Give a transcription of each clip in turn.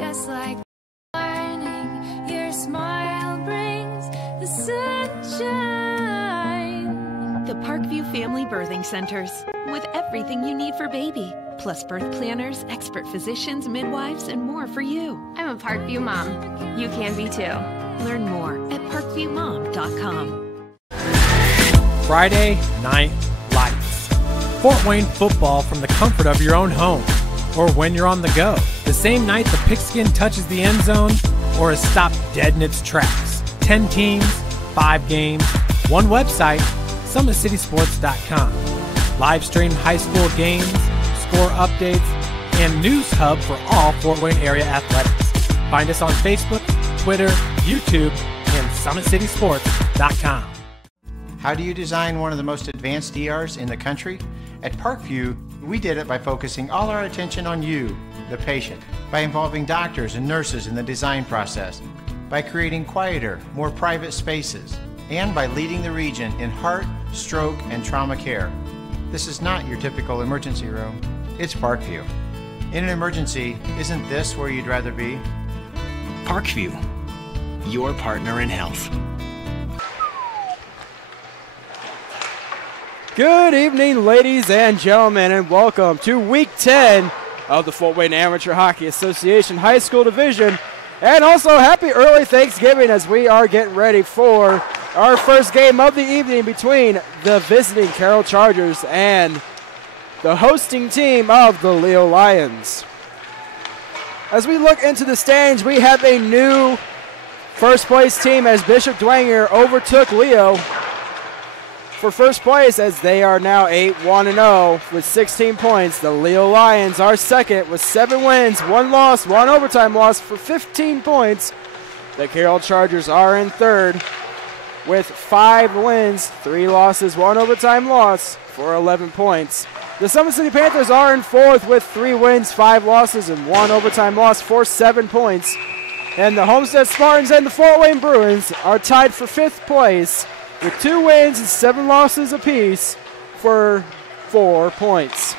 Just like morning, your smile brings the sunshine. The Parkview Family Birthing Centers, with everything you need for baby, plus birth planners, expert physicians, midwives, and more for you. I'm a Parkview mom. You can be too. Learn more at parkviewmom.com. Friday Night Lights. Fort Wayne football from the comfort of your own home, or when you're on the go. The same night the pigskin touches the end zone, or is stopped dead in its tracks. 10 teams, 5 games, one website, SummitCitySports.com. Live stream high school games, score updates, and news hub for all Fort Wayne area athletics. Find us on Facebook, Twitter, YouTube, and SummitCitySports.com. How do you design one of the most advanced ERs in the country? At Parkview, we did it by focusing all our attention on you, the patient, by involving doctors and nurses in the design process, by creating quieter, more private spaces, and by leading the region in heart, stroke, and trauma care. This is not your typical emergency room. It's Parkview. In an emergency, isn't this where you'd rather be? Parkview, your partner in health. Good evening, ladies and gentlemen, and welcome to Week 10 of the Fort Wayne Amateur Hockey Association High School Division. And also, happy early Thanksgiving as we are getting ready for our first game of the evening between the visiting Carroll Chargers and the hosting team of the Leo Lions. As we look into the standings, we have a new first place team as Bishop Dwenger overtook Leo for first place as they are now 8-1-0 with 16 points. The Leo Lions are second with 7 wins, 1 loss, 1 overtime loss for 15 points. The Carroll Chargers are in third with 5 wins, 3 losses, 1 overtime loss for 11 points. The Summit City Panthers are in fourth with 3 wins, 5 losses, and 1 overtime loss for 7 points. And the Homestead Spartans and the Fort Wayne Bruins are tied for 5th place with 2 wins and 7 losses apiece for 4 points.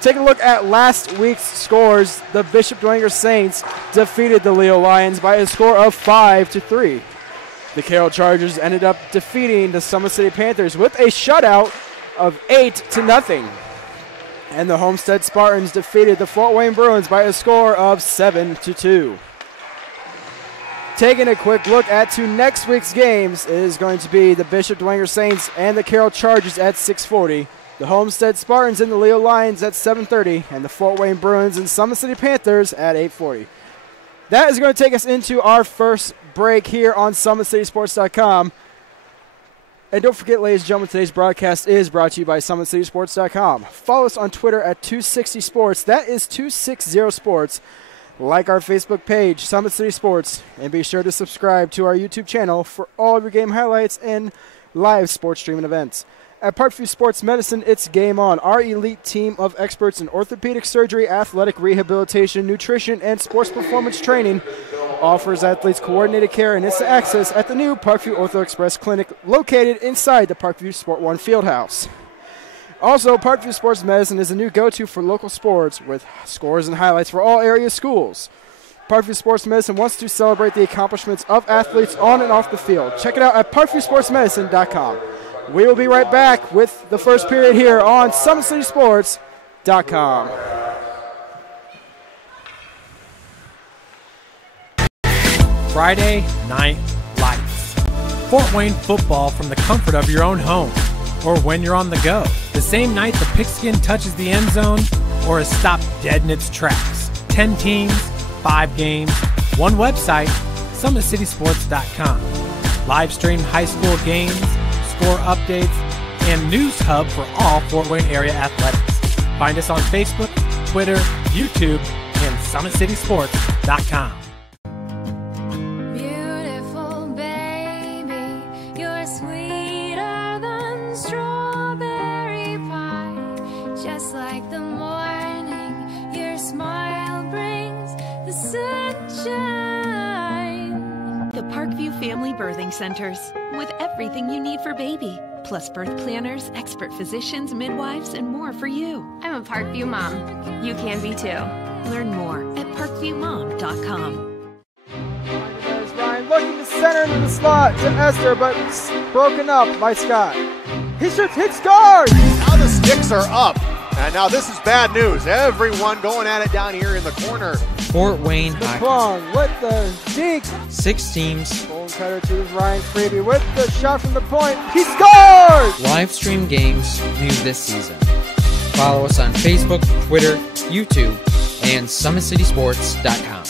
Taking a look at last week's scores, the Bishop Dwenger Saints defeated the Leo Lions by a score of 5-3. The Carroll Chargers ended up defeating the Summit City Panthers with a shutout of 8-0. And the Homestead Spartans defeated the Fort Wayne Bruins by a score of 7-2. Taking a quick look at next week's games is going to be the Bishop Dwenger Saints and the Carroll Chargers at 6:40, the Homestead Spartans and the Leo Lions at 7:30, and the Fort Wayne Bruins and Summit City Panthers at 8:40. That is going to take us into our first break here on SummitCitySports.com. And don't forget, ladies and gentlemen, today's broadcast is brought to you by SummitCitySports.com. Follow us on Twitter at 260sports. That is 260sports. Like our Facebook page, Summit City Sports, and be sure to subscribe to our YouTube channel for all of your game highlights and live sports streaming events. At Parkview Sports Medicine, it's game on. Our elite team of experts in orthopedic surgery, athletic rehabilitation, nutrition, and sports performance training offers athletes coordinated care and instant access at the new Parkview Ortho Express Clinic located inside the Parkview Sport One Fieldhouse. Also, Parkview Sports Medicine is a new go-to for local sports with scores and highlights for all area schools. Parkview Sports Medicine wants to celebrate the accomplishments of athletes on and off the field. Check it out at parkviewsportsmedicine.com. We will be right back with the first period here on SummitCitySports.com. Friday Night Lights. Fort Wayne football from the comfort of your own home, or when you're on the go. The same night the pigskin touches the end zone, or is stopped dead in its tracks. 10 teams, 5 games, one website, SummitCitySports.com. Live stream high school games, score updates, and news hub for all Fort Wayne area athletics. Find us on Facebook, Twitter, YouTube, and SummitCitySports.com. Parkview Family Birthing Centers, with everything you need for baby, plus birth planners, expert physicians, midwives, and more for you. I'm a Parkview mom. You can be too. Learn more at parkviewmom.com. SummitCitySports.com. There's Ryan looking to center into the slot to Esther, but broken up by Scott. He shoots, hit, scores! Now the sticks are up. And now this is bad news. Everyone going at it down here in the corner. Fort Wayne Hockey with the deke. 6 teams. Bone cutter to Ryan Freeby with the shot from the point. He scores! Live stream games new this season. Follow us on Facebook, Twitter, YouTube, and SummitCitySports.com.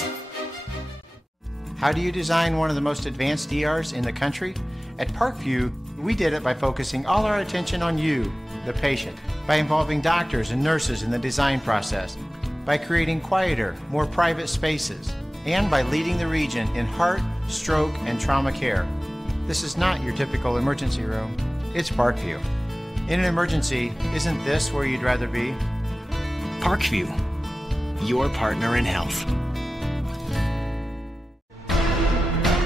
How do you design one of the most advanced ERs in the country? At Parkview, we did it by focusing all our attention on you, the patient, by involving doctors and nurses in the design process, by creating quieter, more private spaces, and by leading the region in heart, stroke, and trauma care. This is not your typical emergency room. It's Parkview. In an emergency, isn't this where you'd rather be? Parkview, your partner in health.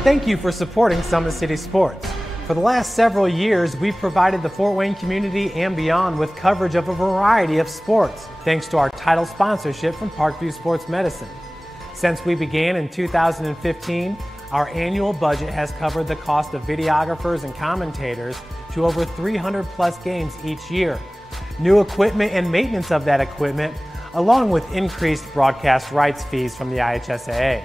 Thank you for supporting Summit City Sports. For the last several years, we've provided the Fort Wayne community and beyond with coverage of a variety of sports, thanks to our title sponsorship from Parkview Sports Medicine. Since we began in 2015, our annual budget has covered the cost of videographers and commentators to over 300 plus games each year. New equipment and maintenance of that equipment, along with increased broadcast rights fees from the IHSAA.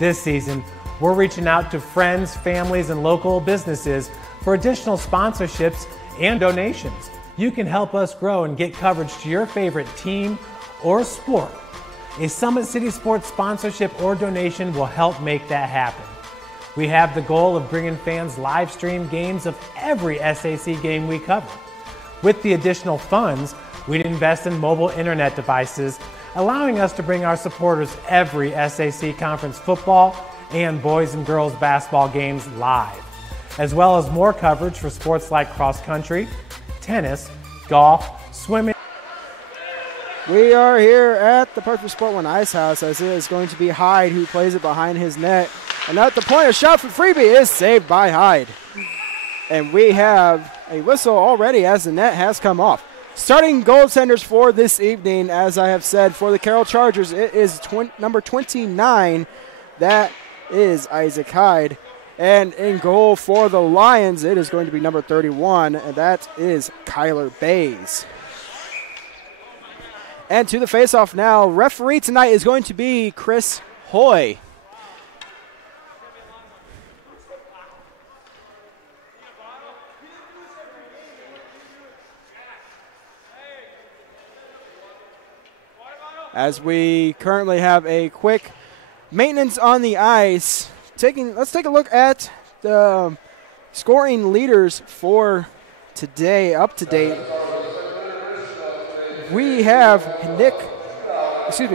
This season, we're reaching out to friends, families, and local businesses for additional sponsorships and donations. You can help us grow and get coverage to your favorite team or sport. A Summit City Sports sponsorship or donation will help make that happen. We have the goal of bringing fans live stream games of every SAC game we cover. With the additional funds, we'd invest in mobile internet devices, allowing us to bring our supporters every SAC conference football and boys and girls basketball games live, as well as more coverage for sports like cross country, tennis, golf, swimming. We are here at the Parkview Sport One Ice House, as it is going to be Hyde who plays it behind his net. And at the point, a shot from Freeby is saved by Hyde. And we have a whistle already as the net has come off. Starting goaltenders for this evening, as I have said, for the Carroll Chargers, it is number 29. That is Isaac Hyde. And in goal for the Lions, it is going to be number 31, and that is Kyler Bays. And to the faceoff now, referee tonight is going to be Chris Hoy. As we currently have a quick maintenance on the ice. Let's take a look at the scoring leaders for today, up to date. We have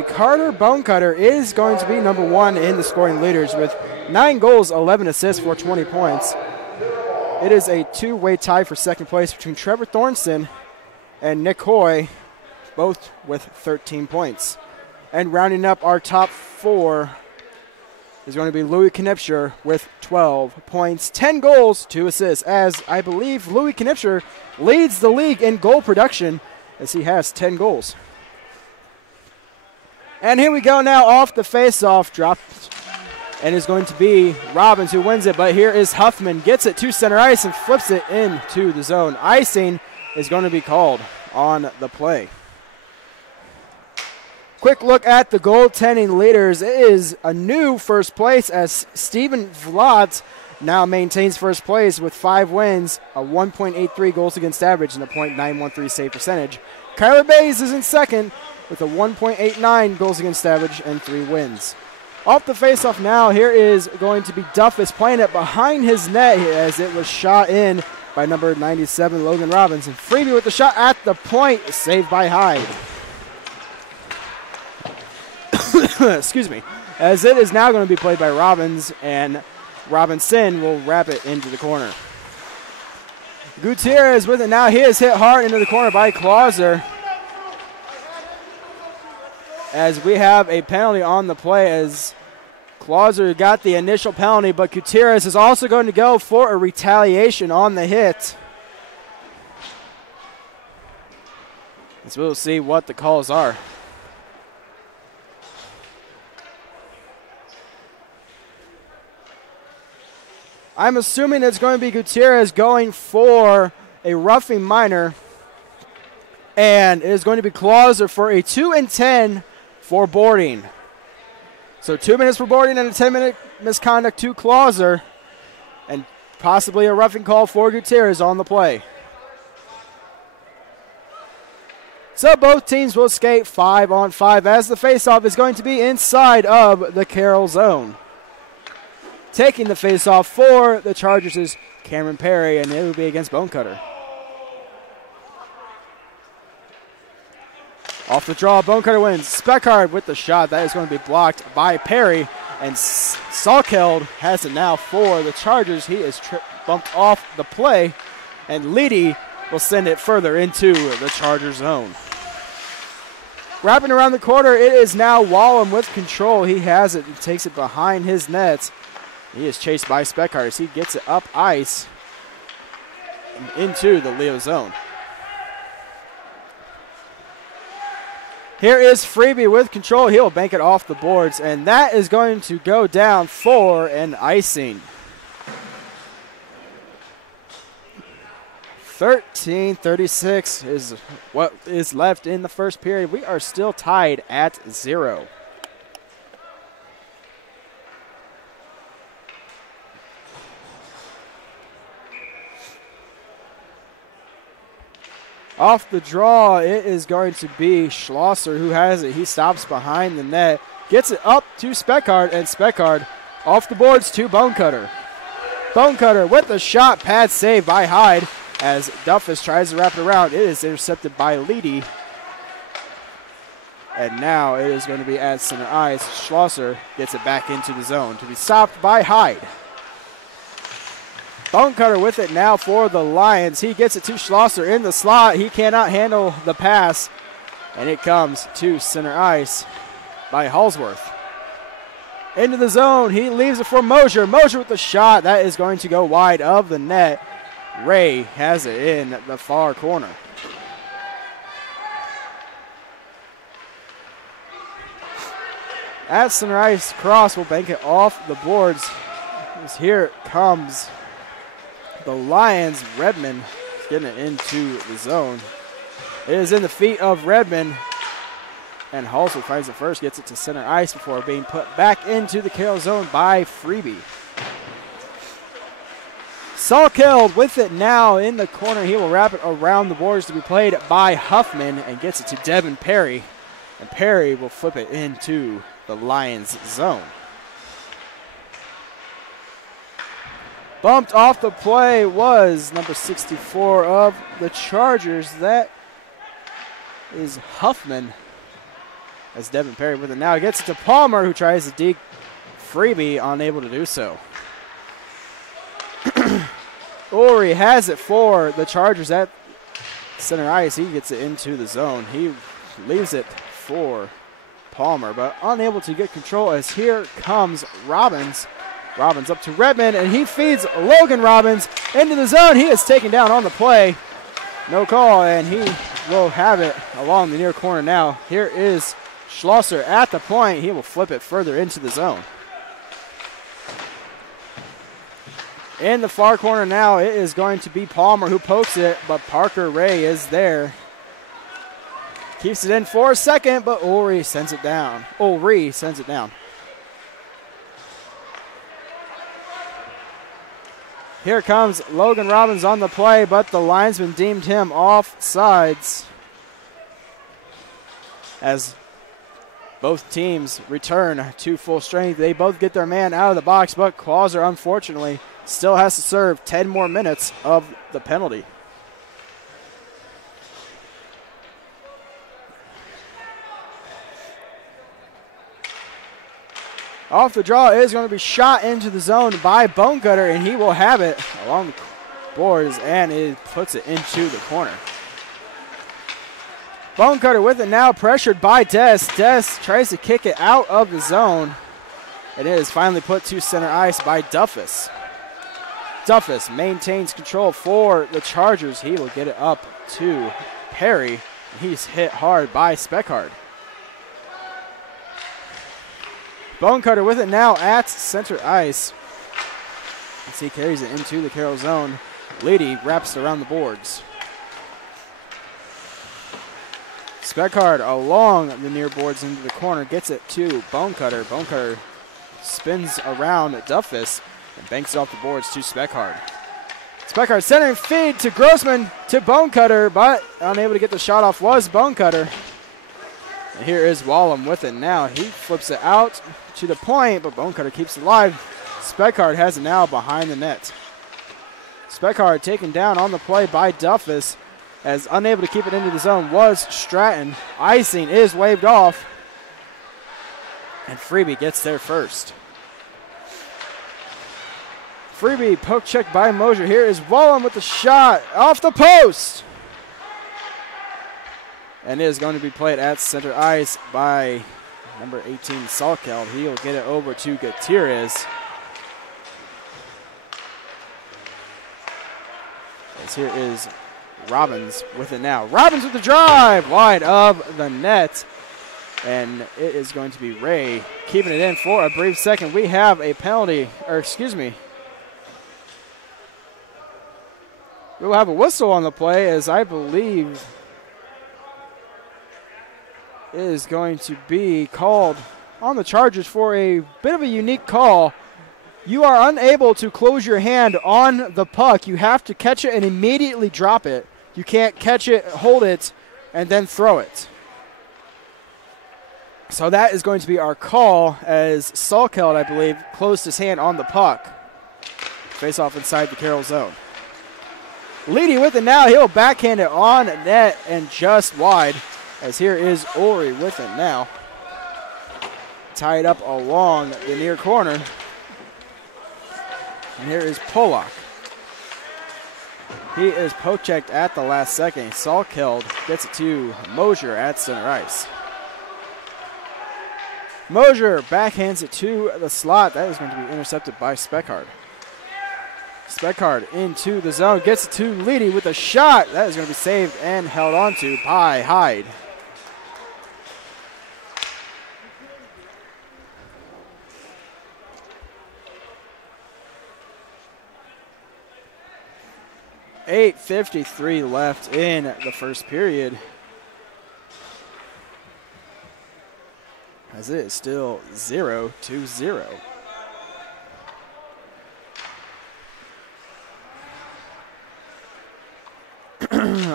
Carter Bonecutter is going to be number 1 in the scoring leaders with 9 goals, 11 assists for 20 points. It is a two-way tie for second place between Trevor Thornton and Nick Hoy, both with 13 points. And rounding up our top 4 is going to be Louis Knipscher with 12 points, 10 goals, 2 assists, as I believe Louis Knipscher leads the league in goal production as he has 10 goals. And here we go now off the face-off, dropped, and is going to be Robbins who wins it, but here is Huffman, gets it to center ice and flips it into the zone. Icing is going to be called on the play. Quick look at the goaltending leaders. It is a new first place as Steven Vlad now maintains first place with 5 wins, a 1.83 goals against average, and a .913 save percentage. Kyler Bays is in second with a 1.89 goals against average and 3 wins. Off the faceoff now, here is going to be Duffus playing it behind his net as it was shot in by number 97, Logan Robbins. And Freeby with the shot at the point, saved by Hyde. Excuse me. As it is now going to be played by Robbins, and Robinson will wrap it into the corner. Gutierrez with it now. He is hit hard into the corner by Clauser. As we have a penalty on the play, as Clauser got the initial penalty, but Gutierrez is also going to go for a retaliation on the hit. As we'll see what the calls are. I'm assuming it's going to be Gutierrez going for a roughing minor. And it is going to be Clauser for a 2 and 10 for boarding. So 2 minutes for boarding and a 10-minute misconduct to Clauser. And possibly a roughing call for Gutierrez on the play. So both teams will skate 5-on-5 as the faceoff is going to be inside of the Carroll zone. Taking the faceoff for the Chargers is Cameron Perry, and it will be against Bonecutter. Off the draw, Bonecutter wins. Speckard with the shot. That is going to be blocked by Perry. And Salkeld has it now for the Chargers. He is bumped off the play. And Leedy will send it further into the Charger zone. Wrapping around the corner, it is now Wallem with control. He has it and takes it behind his net. He is chased by Speckard as he gets it up ice into the Leo zone. Here is Freebie with control. He'll bank it off the boards, and that is going to go down for an icing. 13:36 is what is left in the first period. We are still tied at 0. Off the draw, it is going to be Schlosser who has it. He stops behind the net, gets it up to Speckard, and Speckard off the boards to Bonecutter. Bonecutter with the shot, pad save by Hyde as Duffus tries to wrap it around. It is intercepted by Leedy. And now it is going to be at center ice. Schlosser gets it back into the zone to be stopped by Hyde. Bonecutter with it now for the Lions. He gets it to Schlosser in the slot. He cannot handle the pass. And it comes to center ice by Halsworth. Into the zone. He leaves it for Mosier. Mosier with the shot. That is going to go wide of the net. Ray has it in the far corner. At center ice, Cross will bank it off the boards. As here comes the Lions. Redmond is getting it into the zone. It is in the feet of Redmond. And Halsworth finds it first, gets it to center ice before being put back into the Carroll zone by Freebie. Salkeld with it now in the corner. He will wrap it around the boards to be played by Huffman and gets it to Devin Perry. And Perry will flip it into the Lions zone. Bumped off the play was number 64 of the Chargers. That is Huffman. As Devin Perry with it now gets it to Palmer, who tries to deke Freebie, unable to do so. Uri has it for the Chargers at center ice. He gets it into the zone. He leaves it for Palmer, but unable to get control as here comes Robbins. Robbins up to Redmond, and he feeds Logan Robbins into the zone. He is taken down on the play. No call, and he will have it along the near corner now. Here is Schlosser at the point. He will flip it further into the zone. In the far corner now, it is going to be Palmer who pokes it, but Parker Ray is there. Keeps it in for a second, but Ulrey sends it down. Here comes Logan Robbins on the play, but the linesman deemed him offsides. As both teams return to full strength, they both get their man out of the box, but Clauser, unfortunately, still has to serve 10 more minutes of the penalty. Off the draw is going to be shot into the zone by Bonecutter, and he will have it along the boards, and it puts it into the corner. Bonecutter with it now, pressured by Des. Des tries to kick it out of the zone, and it is finally put to center ice by Duffus. Duffus maintains control for the Chargers. He will get it up to Perry. He's hit hard by Speckard. Bonecutter with it now at center ice. As he carries it into the Carroll zone. Leedy wraps around the boards. Speckard along the near boards into the corner, gets it to Bonecutter. Bonecutter spins around Duffus and banks it off the boards to Speckard. Speckard centering feed to Grossman to Bonecutter, but unable to get the shot off was Bonecutter. And here is Wallum with it now. He flips it out to the point, but Bonecutter keeps it alive. Speckard has it now behind the net. Speckard taken down on the play by Duffus, as unable to keep it into the zone was Stratton. Icing is waved off, and Freebie gets there first. Freebie poke check by Mosier. Here is Wallum with the shot off the post. And it is going to be played at center ice by number 18, Salkeld. He will get it over to Gutierrez. As here is Robbins with it now. Robbins with the drive, wide of the net. And it is going to be Ray keeping it in for a brief second. We have a penalty, or excuse me. We'll have a whistle on the play, as I believe it is going to be called on the Chargers for a bit of a unique call. You are unable to close your hand on the puck. You have to catch it and immediately drop it. You can't catch it, hold it, and then throw it. So that is going to be our call, as Salkeld, I believe, closed his hand on the puck. Face off inside the Carroll zone. Leedy with it now. He'll backhand it on net and just wide, as here is Ulrey with it now. Tied up along the near corner. And here is Pollock. He is poke checked at the last second. Salkeld gets it to Mosier at center ice. Mosier backhands it to the slot. That is going to be intercepted by Speckard. Speckard into the zone, gets it to Leedy with a shot. That is going to be saved and held on to by Hyde. .8:53 left in the first period, as it is still 0-0.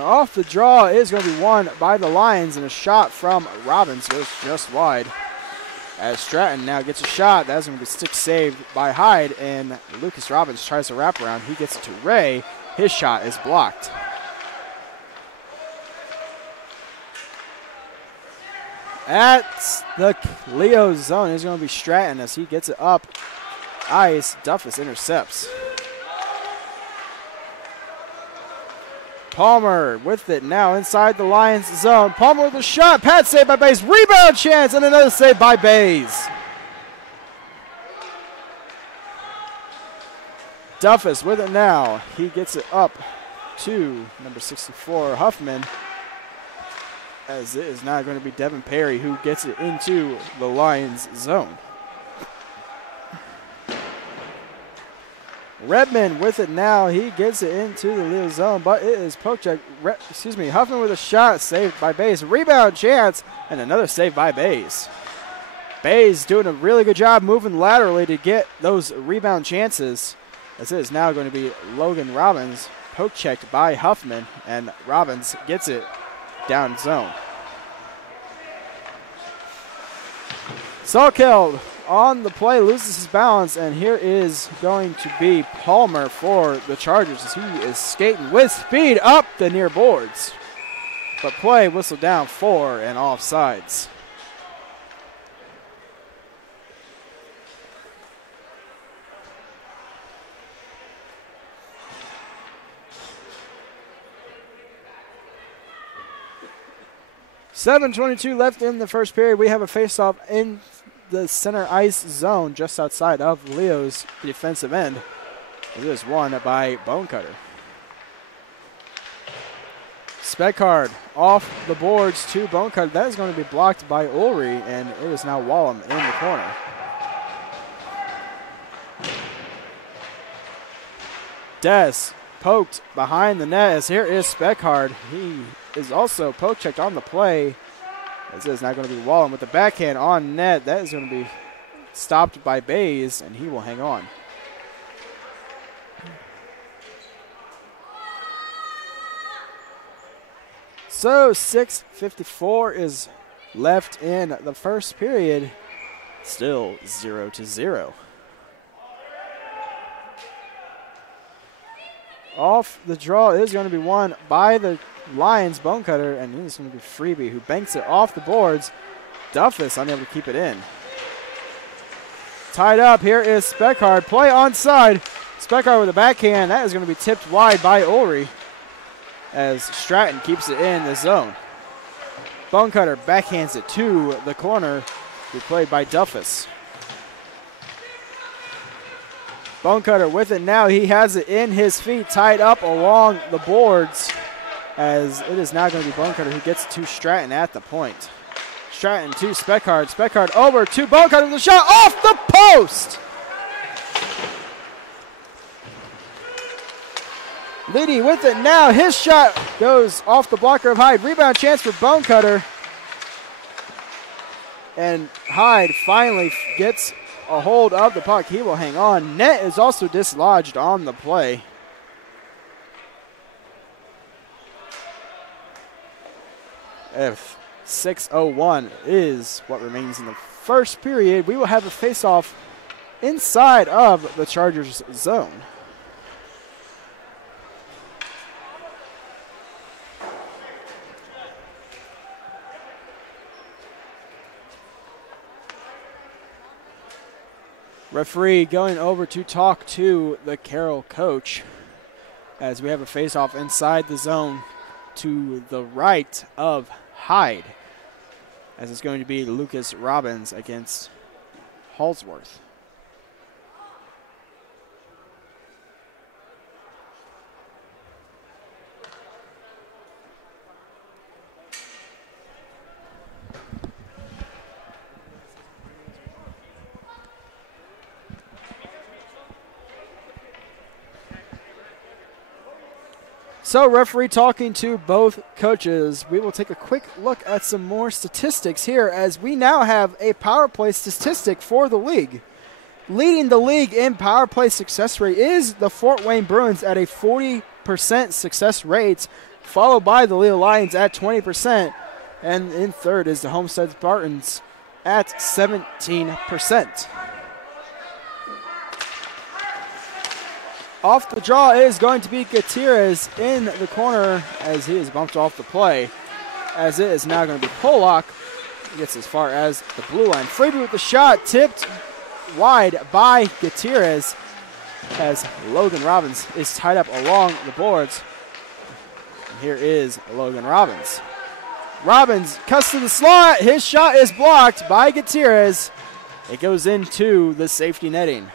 Off the draw is going to be won by the Lions, and a shot from Robbins goes just wide. As Stratton now gets a shot, that's going to be stick saved by Hyde, and Lucas Robbins tries to wrap around. He gets it to Ray. His shot is blocked. At the Leo zone is going to be Stratton as he gets it up ice. Duffus intercepts. Palmer with it now inside the Lions zone. Palmer with a shot. Pat saved by Bays. Rebound chance and another save by Bays. Duffus with it now. He gets it up to number 64, Huffman. As it is now going to be Devin Perry who gets it into the Lions zone. Redmond with it now. He gets it into the Leo zone, but it is poke check. Huffman with a shot, saved by Bays. Rebound chance, and another save by Bays. Bays doing a really good job moving laterally to get those rebound chances. As it is now going to be Logan Robbins, poke checked by Huffman, and Robbins gets it down zone. Salkeld on the play loses his balance, and here is going to be Palmer for the Chargers as he is skating with speed up the near boards. But play whistled down for and offsides. .7:22 left in the first period. We have a faceoff in the center ice zone just outside of Leo's defensive end. It is won by Bonecutter. Speckard off the boards to Bonecutter. That is going to be blocked by Ulrey, and it is now Wallum in the corner. Des poked behind the net as here is Speckard. He is also poke checked on the play. This is not going to be Wallen with the backhand on net. That is going to be stopped by Bays, and he will hang on. So 6:54 is left in the first period. Still 0-0. Off the draw is going to be won by the Lions Bonecutter, and it is going to be Freebie who banks it off the boards. Duffus unable to keep it in. Tied up, here is Speckard. Play onside. Speckard with a backhand. That is going to be tipped wide by Ulrey as Stratton keeps it in the zone. Bonecutter backhands it to the corner, replayed by Duffus. Bonecutter with it now. He has it in his feet, tied up along the boards, as it is now going to be Bonecutter who gets to Stratton at the point. Stratton to Speckard. Speckard over to Bonecutter with a shot off the post. Leedy with it now. His shot goes off the blocker of Hyde. Rebound chance for Bonecutter. And Hyde finally gets a hold of the puck. He will hang on. Net is also dislodged on the play. If 6:01 is what remains in the first period, we will have a face-off inside of the Chargers zone. Referee going over to talk to the Carroll coach as we have a face-off inside the zone to the right of Hyde, as it's going to be Lucas Robbins against Halsworth. So referee talking to both coaches. We will take a quick look at some more statistics here as we now have a power play statistic for the league. Leading the league in power play success rate is the Fort Wayne Bruins at a 40% success rate, followed by the Leo Lions at 20%, and in third is the Homestead Spartans at 17%. Off the draw is going to be Gutierrez in the corner as he is bumped off the play. As it is now going to be Pollock. He gets as far as the blue line. Freebie with the shot, tipped wide by Gutierrez as Logan Robbins is tied up along the boards. And here is Logan Robbins. Robbins cuts to the slot. His shot is blocked by Gutierrez. It goes into the safety netting.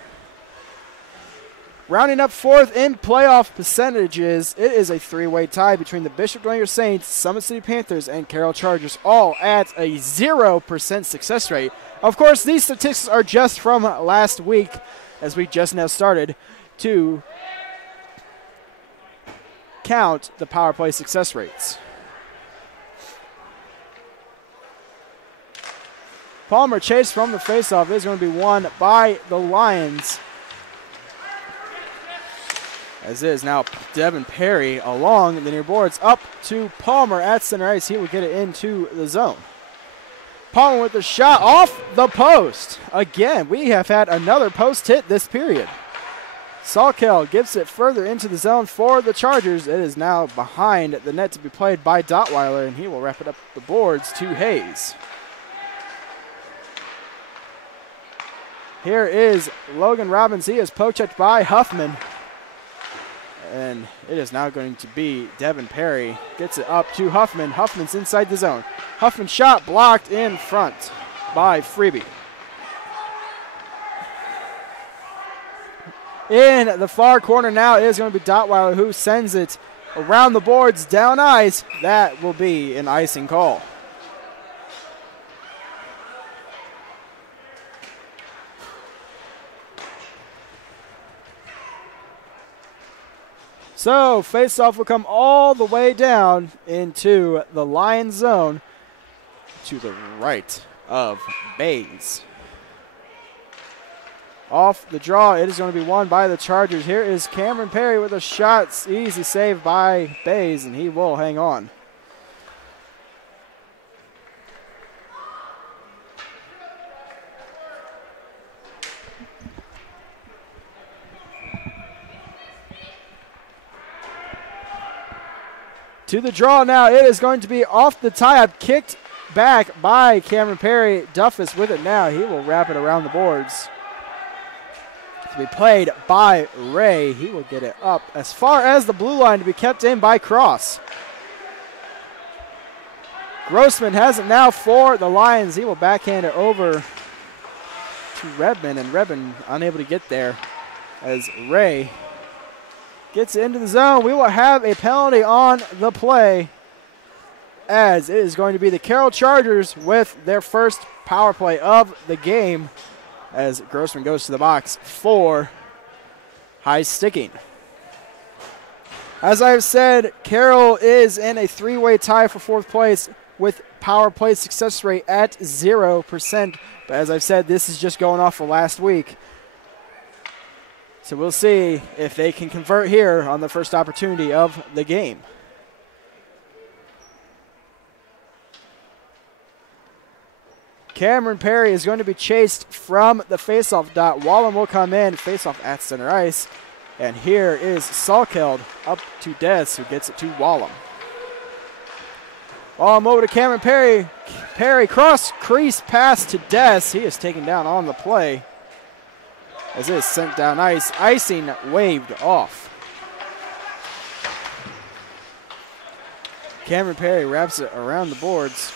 Rounding up fourth in playoff percentages, it is a three-way tie between the Bishop Dwenger Saints, Summit City Panthers, and Carroll Chargers, all at a 0% success rate. Of course, these statistics are just from last week, as we just now started to count the power play success rates. Palmer chased from the faceoff is going to be won by the Lions. As is now Devin Perry along the near boards up to Palmer at center ice. He will get it into the zone. Palmer with the shot off the post. Again, we have had another post hit this period. Salkel gives it further into the zone for the Chargers. It is now behind the net to be played by Dotweiler, and he will wrap it up the boards to Hayes. Here is Logan Robbins. He is poke-checked by Huffman. And it is now going to be Devin Perry. Gets it up to Huffman. Huffman's inside the zone. Huffman's shot blocked in front by Freebie. In the far corner now is going to be Dotweiler, who sends it around the boards, down ice. That will be an icing call. So face-off will come all the way down into the Lions zone to the right of Bays. Off the draw, it is going to be won by the Chargers. Here is Cameron Perry with a shot. Easy save by Bays, and he will hang on. To the draw now, it is going to be off the tie-up, kicked back by Cameron Perry. Duffus with it now. He will wrap it around the boards. To be played by Ray. He will get it up as far as the blue line to be kept in by Cross. Grossman has it now for the Lions. He will backhand it over to Redmond, and Redmond unable to get there as Ray gets into the zone. We will have a penalty on the play, as it is going to be the Carroll Chargers with their first power play of the game, as Grossman goes to the box for high sticking. As I've said, Carroll is in a three-way tie for fourth place with power play success rate at 0%. But as I've said, this is just going off of last week. So we'll see if they can convert here on the first opportunity of the game. Cameron Perry is going to be chased from the faceoff dot. Wallen will come in, faceoff at center ice. And here is Salkeld up to Des, who gets it to Wallen. Wallen over to Cameron Perry. Perry cross crease pass to Des. He is taken down on the play, as it is sent down ice. Icing waved off. Cameron Perry wraps it around the boards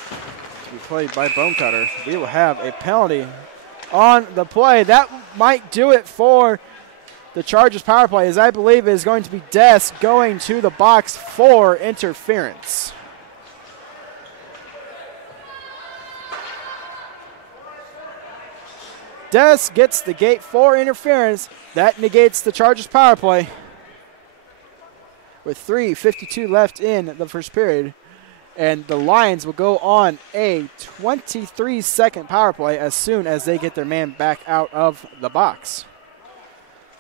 to be played by Bonecutter. We will have a penalty on the play. That might do it for the Chargers power play, as I believe it is going to be Des going to the box for interference. Des gets the gate for interference. That negates the Chargers power play. With 3:52 left in the first period. And the Lions will go on a 23-second power play as soon as they get their man back out of the box.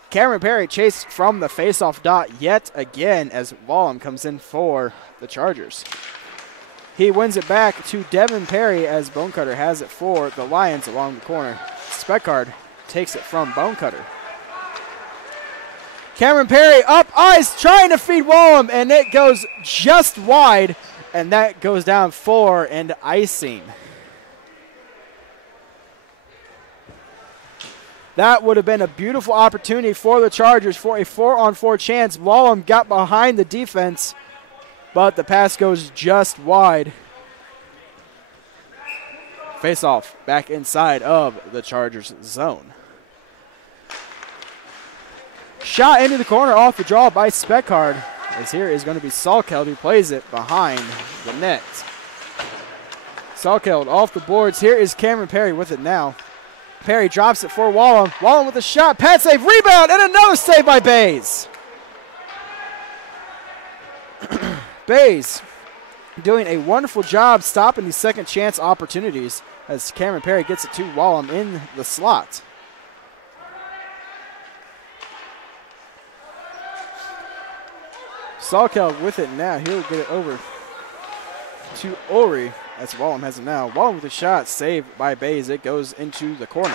Cameron Perry chased from the faceoff dot yet again as Wallem comes in for the Chargers. He wins it back to Devin Perry as Bonecutter has it for the Lions along the corner. Speckard takes it from Bonecutter. Cameron Perry up ice trying to feed Wallem, and it goes just wide, and that goes down for an icing. That would have been a beautiful opportunity for the Chargers for a 4-on-4 chance. Wallem got behind the defense, but the pass goes just wide. Face off back inside of the Chargers zone. Shot into the corner off the draw by Speckard, as here is going to be Salkeld who plays it behind the net. Salkeld off the boards. Here is Cameron Perry with it now. Perry drops it for Wallem. Wallem with a shot. Pad save, rebound, and another save by Bays. Bays doing a wonderful job stopping these second chance opportunities as Cameron Perry gets it to Wallem in the slot. Salkeld with it now. He'll get it over to Ori as Wallem has it now. Wallem with a shot, saved by Bays. It goes into the corner.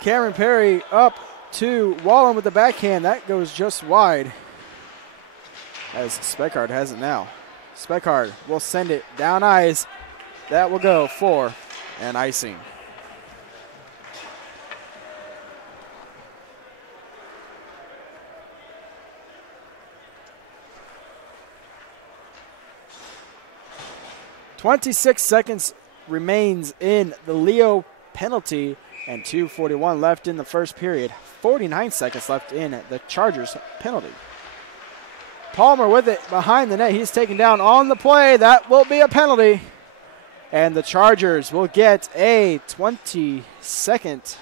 Cameron Perry up to Wallem with the backhand. That goes just wide as Speckard has it now. Speckard will send it down ice. That will go for an icing. .26 seconds remains in the Leo penalty and 2:41 left in the first period. 49 seconds left in the Chargers penalty. Palmer with it behind the net. He's taken down on the play. That will be a penalty. And the Chargers will get a 20-second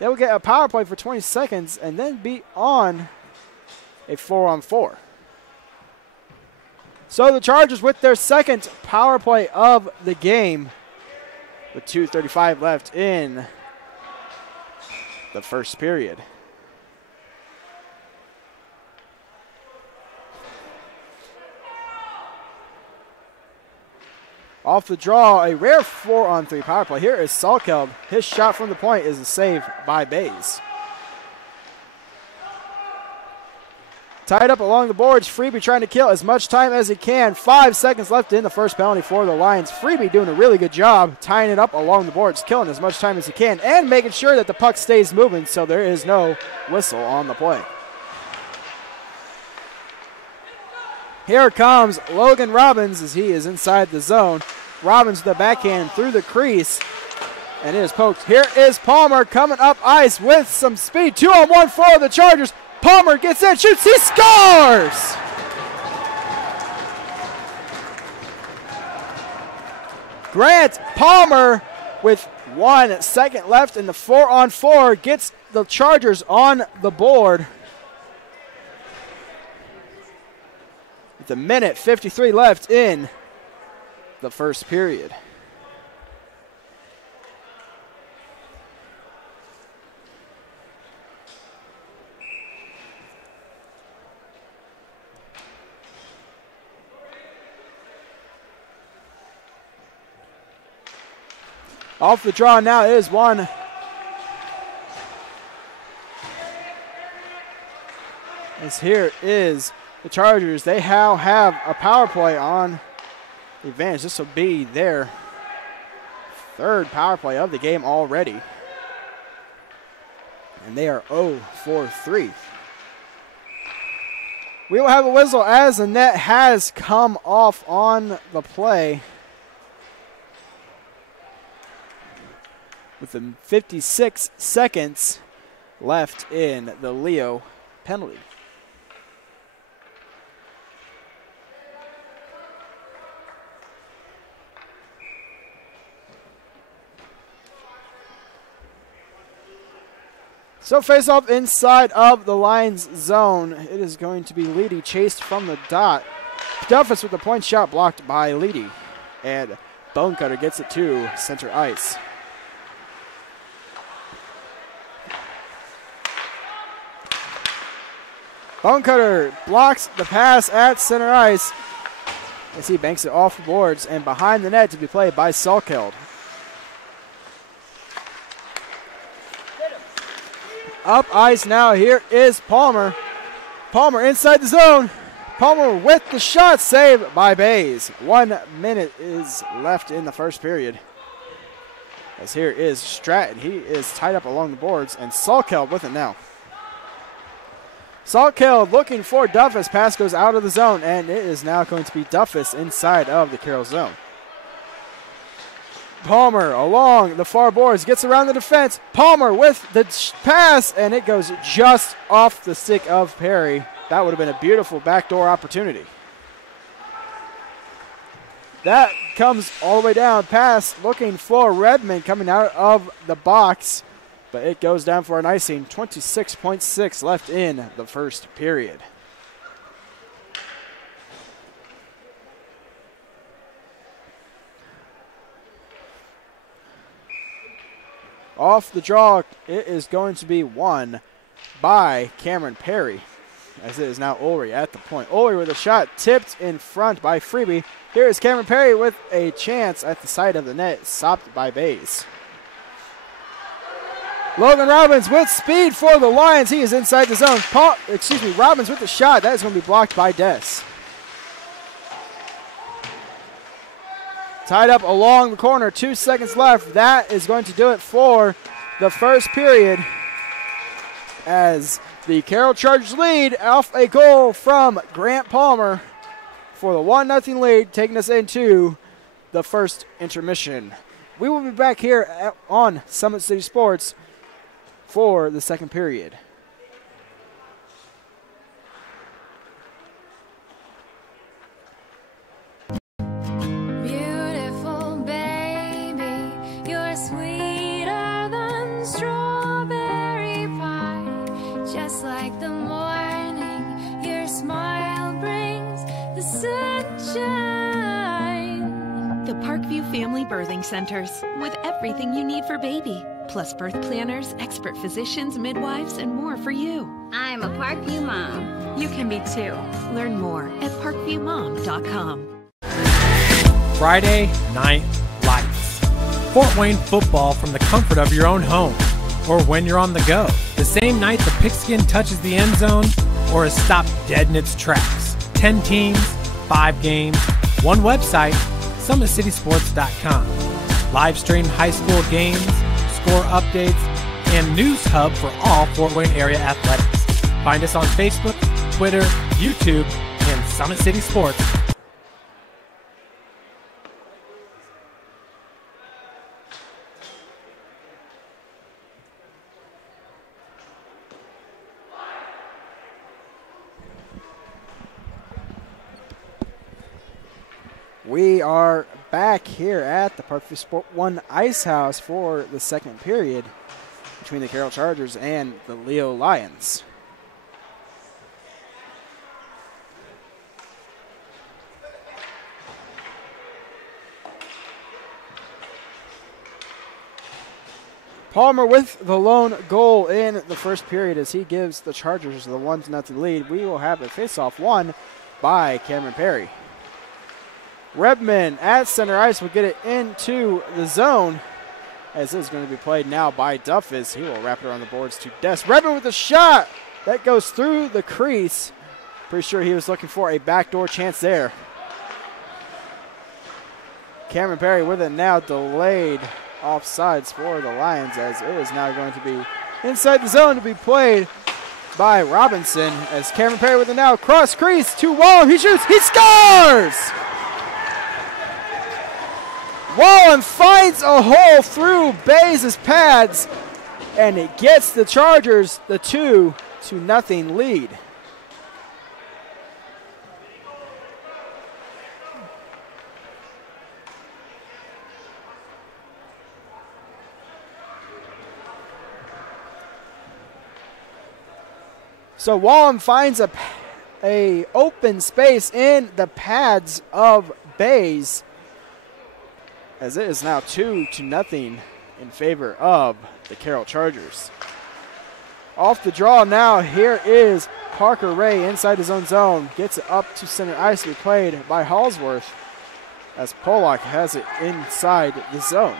They will get a power play for 20 seconds and then be on a 4-on-4. So the Chargers with their second power play of the game with 2:35 left in the first period. Off the draw, a rare 4-on-3 power play. Here is Salkeld. His shot from the point is a save by Bays. Tied up along the boards, Freeby trying to kill as much time as he can. 5 seconds left in the first penalty for the Lions. Freeby doing a really good job tying it up along the boards, killing as much time as he can, and making sure that the puck stays moving so there is no whistle on the play. Here comes Logan Robbins as he is inside the zone. Robbins with the backhand through the crease, and it is poked. Here is Palmer coming up ice with some speed. 2-on-1 for the Chargers. Palmer gets in, shoots, he scores! Grant Palmer with 1 second left in the 4-on-4 gets the Chargers on the board. With a minute 53 left in the first period. Off the draw now is one. As here is the Chargers. They now have a power play on the advantage. This will be their third power play of the game already. And they are 0 for 3. We will have a whistle as the net has come off on the play. With the 56 seconds left in the Leo penalty. So face off inside of the Lions zone. It is going to be Leedy chased from the dot. Duffus with the point shot blocked by Leedy. And Bonecutter gets it to center ice. Bonecutter blocks the pass at center ice as he banks it off the boards and behind the net to be played by Salkeld. Up ice now, here is Palmer. Palmer inside the zone. Palmer with the shot, saved by Bays. 1 minute is left in the first period. As here is Stratton. He is tied up along the boards, and Salkeld with it now. Salkeld looking for Duffus. Pass goes out of the zone, and it is now going to be Duffus inside of the Carroll zone. Palmer along the far boards, gets around the defense. Palmer with the pass, and it goes just off the stick of Perry. That would have been a beautiful backdoor opportunity. That comes all the way down. Pass looking for Redmond coming out of the box. But it goes down for an icing. 26.6 left in the first period. Off the draw, it is going to be won by Cameron Perry, as it is now Ulrey at the point. Ulrey with a shot tipped in front by Freeby. Here is Cameron Perry with a chance at the side of the net, stopped by Bays. Logan Robbins with speed for the Lions. He is inside the zone. Robbins with the shot. That is going to be blocked by Dess. Tied up along the corner. 2 seconds left. That is going to do it for the first period, as the Carroll Chargers lead off a goal from Grant Palmer for the 1-0 lead, taking us into the first intermission. We will be back here on Summit City Sports for the second period. Beautiful baby, you're sweeter than strawberry. Birthing Centers with everything you need for baby, plus birth planners, expert physicians, midwives, and more for you. I'm a Parkview mom. You can be too. Learn more at parkviewmom.com. Friday Night Lights. Fort Wayne football from the comfort of your own home or when you're on the go. The same night the pigskin touches the end zone or is stopped dead in its tracks. 10 teams, 5 games, one website, SummitCitySports.com. Live stream high school games, score updates, and news hub for all Fort Wayne area athletics. Find us on Facebook, Twitter, YouTube, and Summit City Sports. We are back here at the Parkview Sport 1 Ice House for the second period between the Carroll Chargers and the Leo Lions. Palmer with the lone goal in the first period as he gives the Chargers the 1-0 lead. We will have a face-off won by Cameron Perry. Redman at center ice will get it into the zone as this is going to be played now by Duffus. He will wrap it around the boards to Des. Redman with a shot that goes through the crease. Pretty sure he was looking for a backdoor chance there. Cameron Perry with it now delayed offsides for the Lions as it is now going to be inside the zone to be played by Robinson as Cameron Perry with it now cross crease to Wallem. He shoots, he scores! Wallem finds a hole through Bays' pads, and it gets the Chargers the 2-0 lead. So Wallem finds a open space in the pads of Bays, as it is now 2-0 in favor of the Carroll Chargers. Off the draw now, here is Parker Ray inside his own zone. Gets it up to center ice to be played by Hallsworth as Pollock has it inside the zone.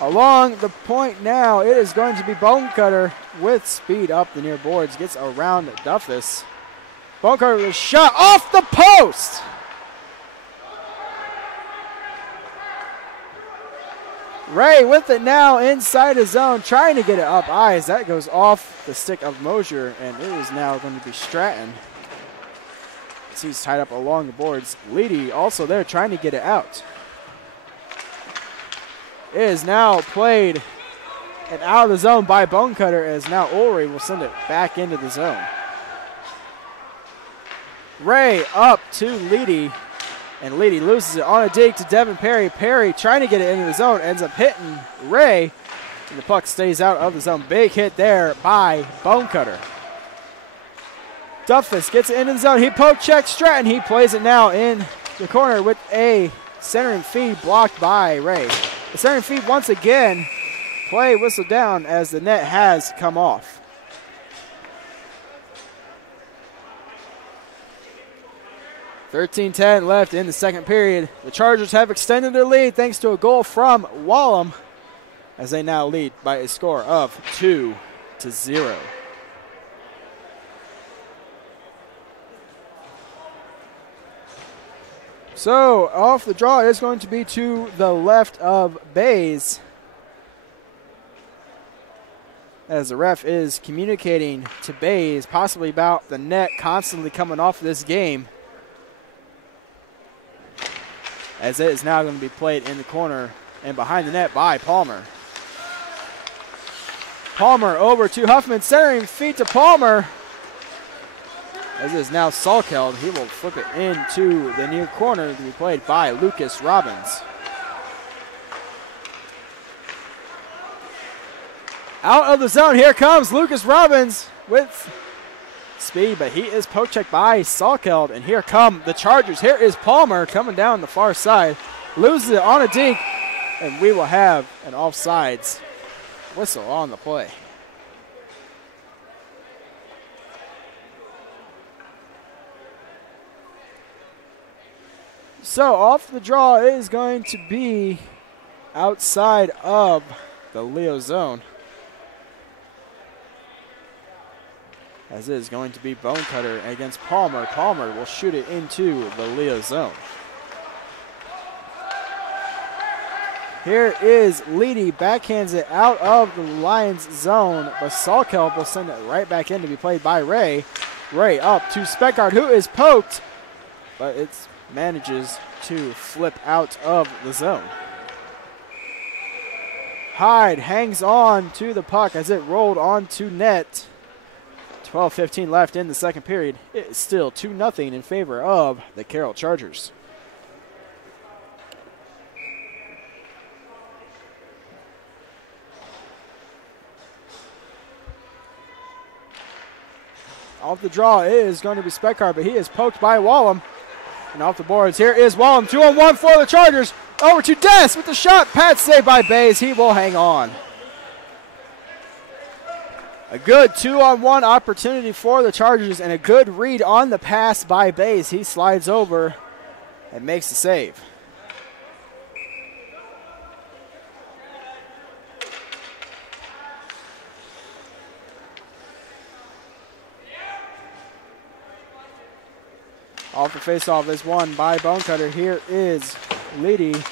Along the point now, it is going to be Bonecutter with speed up the near boards. Gets around Duffus. Bonecutter with a shot off the post. Ray with it now inside his zone, trying to get it up ice. That goes off the stick of Mosier, and it is now going to be Stratton. As he's tied up along the boards. Leedy also there trying to get it out. It is now played and out of the zone by Bonecutter as now Ulrey will send it back into the zone. Ray up to Leedy. And Leedy loses it on a dig to Devin Perry. Perry trying to get it into the zone, ends up hitting Ray, and the puck stays out of the zone. Big hit there by Bonecutter. Duffus gets it into the zone. He poke checks Stratton. He plays it now in the corner with a centering feed blocked by Ray. The centering feed once again, play whistled down as the net has come off. .13-10 left in the second period. The Chargers have extended their lead thanks to a goal from Wallem as they now lead by a score of 2-0. So off the draw, it is going to be to the left of Bays as the ref is communicating to Bays possibly about the net constantly coming off this game, as it is now going to be played in the corner and behind the net by Palmer. Palmer over to Huffman, centering feet to Palmer. As it is now Salkeld, he will flip it into the near corner to be played by Lucas Robbins. Out of the zone, here comes Lucas Robbins with speed, but he is poke checked by Salkeld. And here come the Chargers. Here is Palmer coming down the far side. Loses it on a dink, and we will have an offsides whistle on the play. So off the draw is going to be outside of the Leo zone. As it is going to be Bonecutter against Palmer. Palmer will shoot it into the Leo zone. Here is Leedy, backhands it out of the Lions zone, but Salkeld will send it right back in to be played by Ray. Ray up to Speckard, who is poked, but it manages to flip out of the zone. Hyde hangs on to the puck as it rolled onto net. 12:15 left in the second period. It is still 2-0 in favor of the Carroll Chargers. Off the draw is going to be Speckard, but he is poked by Wallum. And off the boards, here is Wallum. 2-on-1 for the Chargers. Over to Des with the shot. Pat saved by Bays. He will hang on. A good 2-on-1 opportunity for the Chargers and a good read on the pass by Bays. He slides over and makes the save. Off the faceoff is won by Bonecutter. Here is Leedy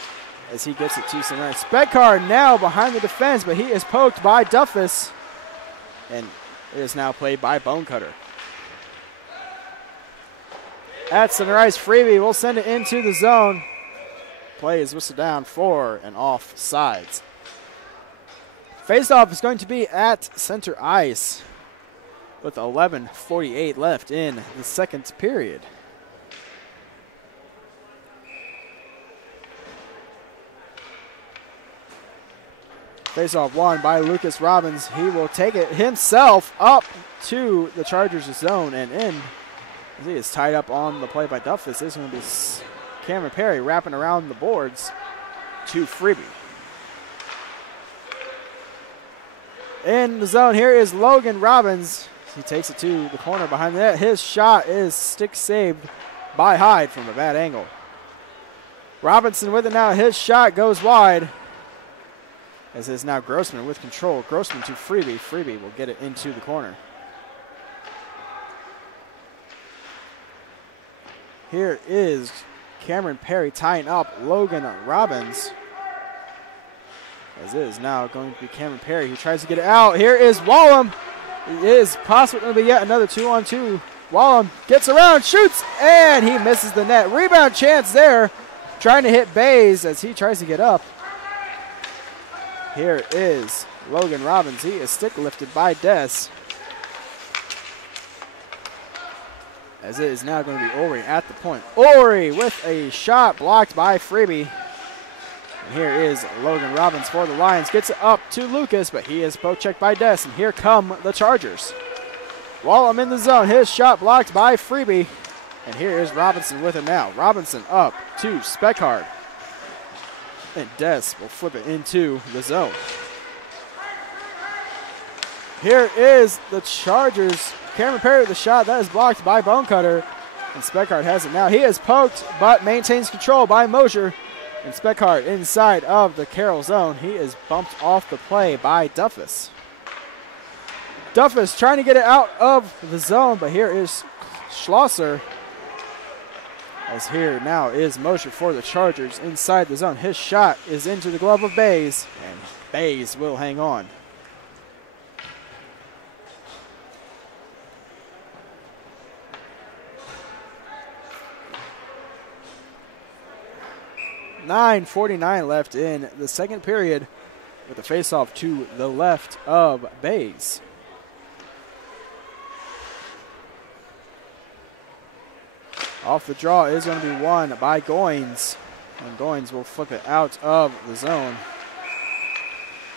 as he gets it to center. Speckard now behind the defense, but he is poked by Duffus. And it is now played by Bonecutter. At center ice, Freebie will send it into the zone. Play is whistled down for an offsides. Faceoff is going to be at center ice with 11:48 left in the second period. Faceoff won by Lucas Robbins. He will take it himself up to the Chargers' zone and in. He is tied up on the play by Duffus. This is going to be Cameron Perry wrapping around the boards to Freebie. In the zone, here is Logan Robbins. He takes it to the corner behind the net. His shot is stick saved by Hyde from a bad angle. Robinson with it now. His shot goes wide. As it is now Grossman with control. Grossman to Freebie. Freebie will get it into the corner. Here is Cameron Perry tying up Logan Robbins. As it is now going to be Cameron Perry who tries to get it out. Here is Wallum. It is possibly going to be yet another 2-on-2. Wallum gets around, shoots, and he misses the net. Rebound chance there. Trying to hit Bays as he tries to get up. Here is Logan Robbins. He is stick lifted by Des. As it is now going to be Ori at the point. Ori with a shot blocked by Freebie. And here is Logan Robbins for the Lions. Gets it up to Lucas, but he is poke checked by Des. And here come the Chargers. Wallum in the zone. His shot blocked by Freebie. And here is Robinson with it now. Robinson up to Speckard. And Des will flip it into the zone. Here is the Chargers. Cameron Perry with the shot. That is blocked by Bonecutter. And Speckard has it now. He is poked, but maintains control by Mosier. And Speckard inside of the Carroll zone. He is bumped off the play by Duffus. Duffus trying to get it out of the zone, but here is Schlosser. As here now is Mosher for the Chargers inside the zone. His shot is into the glove of Bays, and Bays will hang on. .9:49 left in the second period with the faceoff to the left of Bays. Off the draw is going to be won by Goins. And Goins will flip it out of the zone.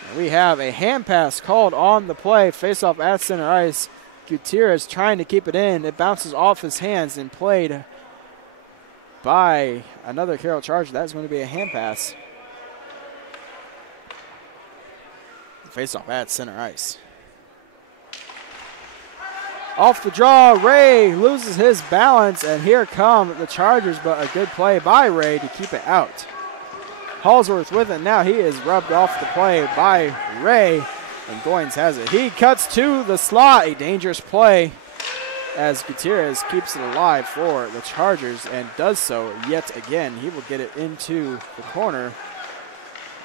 And we have a hand pass called on the play. Face-off at center ice. Gutierrez trying to keep it in. It bounces off his hands and played by another Carroll Charger. That's going to be a hand pass. Face off at center ice. Off the draw, Ray loses his balance, and here come the Chargers, but a good play by Ray to keep it out. Halsworth with it now. He is rubbed off the play by Ray, and Goins has it. He cuts to the slot, a dangerous play as Gutierrez keeps it alive for the Chargers and does so yet again. He will get it into the corner,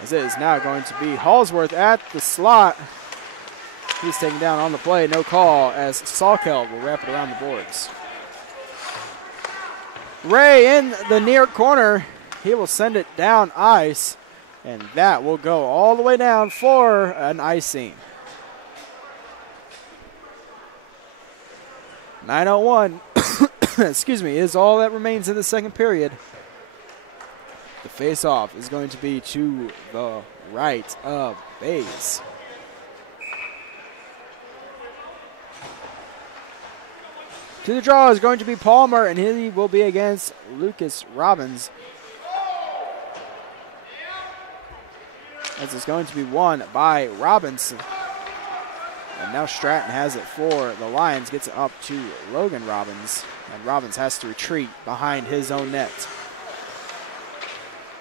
as it is now going to be Halsworth at the slot. He's taken down on the play, no call, as Salkeld will wrap it around the boards. Ray in the near corner. He will send it down ice, and that will go all the way down for an icing. 9:01, excuse me, is all that remains in the second period. The face-off is going to be to the right of Bays. To the draw is going to be Palmer, and he will be against Lucas Robbins. As it's going to be won by Robbins. And now Stratton has it for the Lions, gets it up to Logan Robbins. And Robbins has to retreat behind his own net.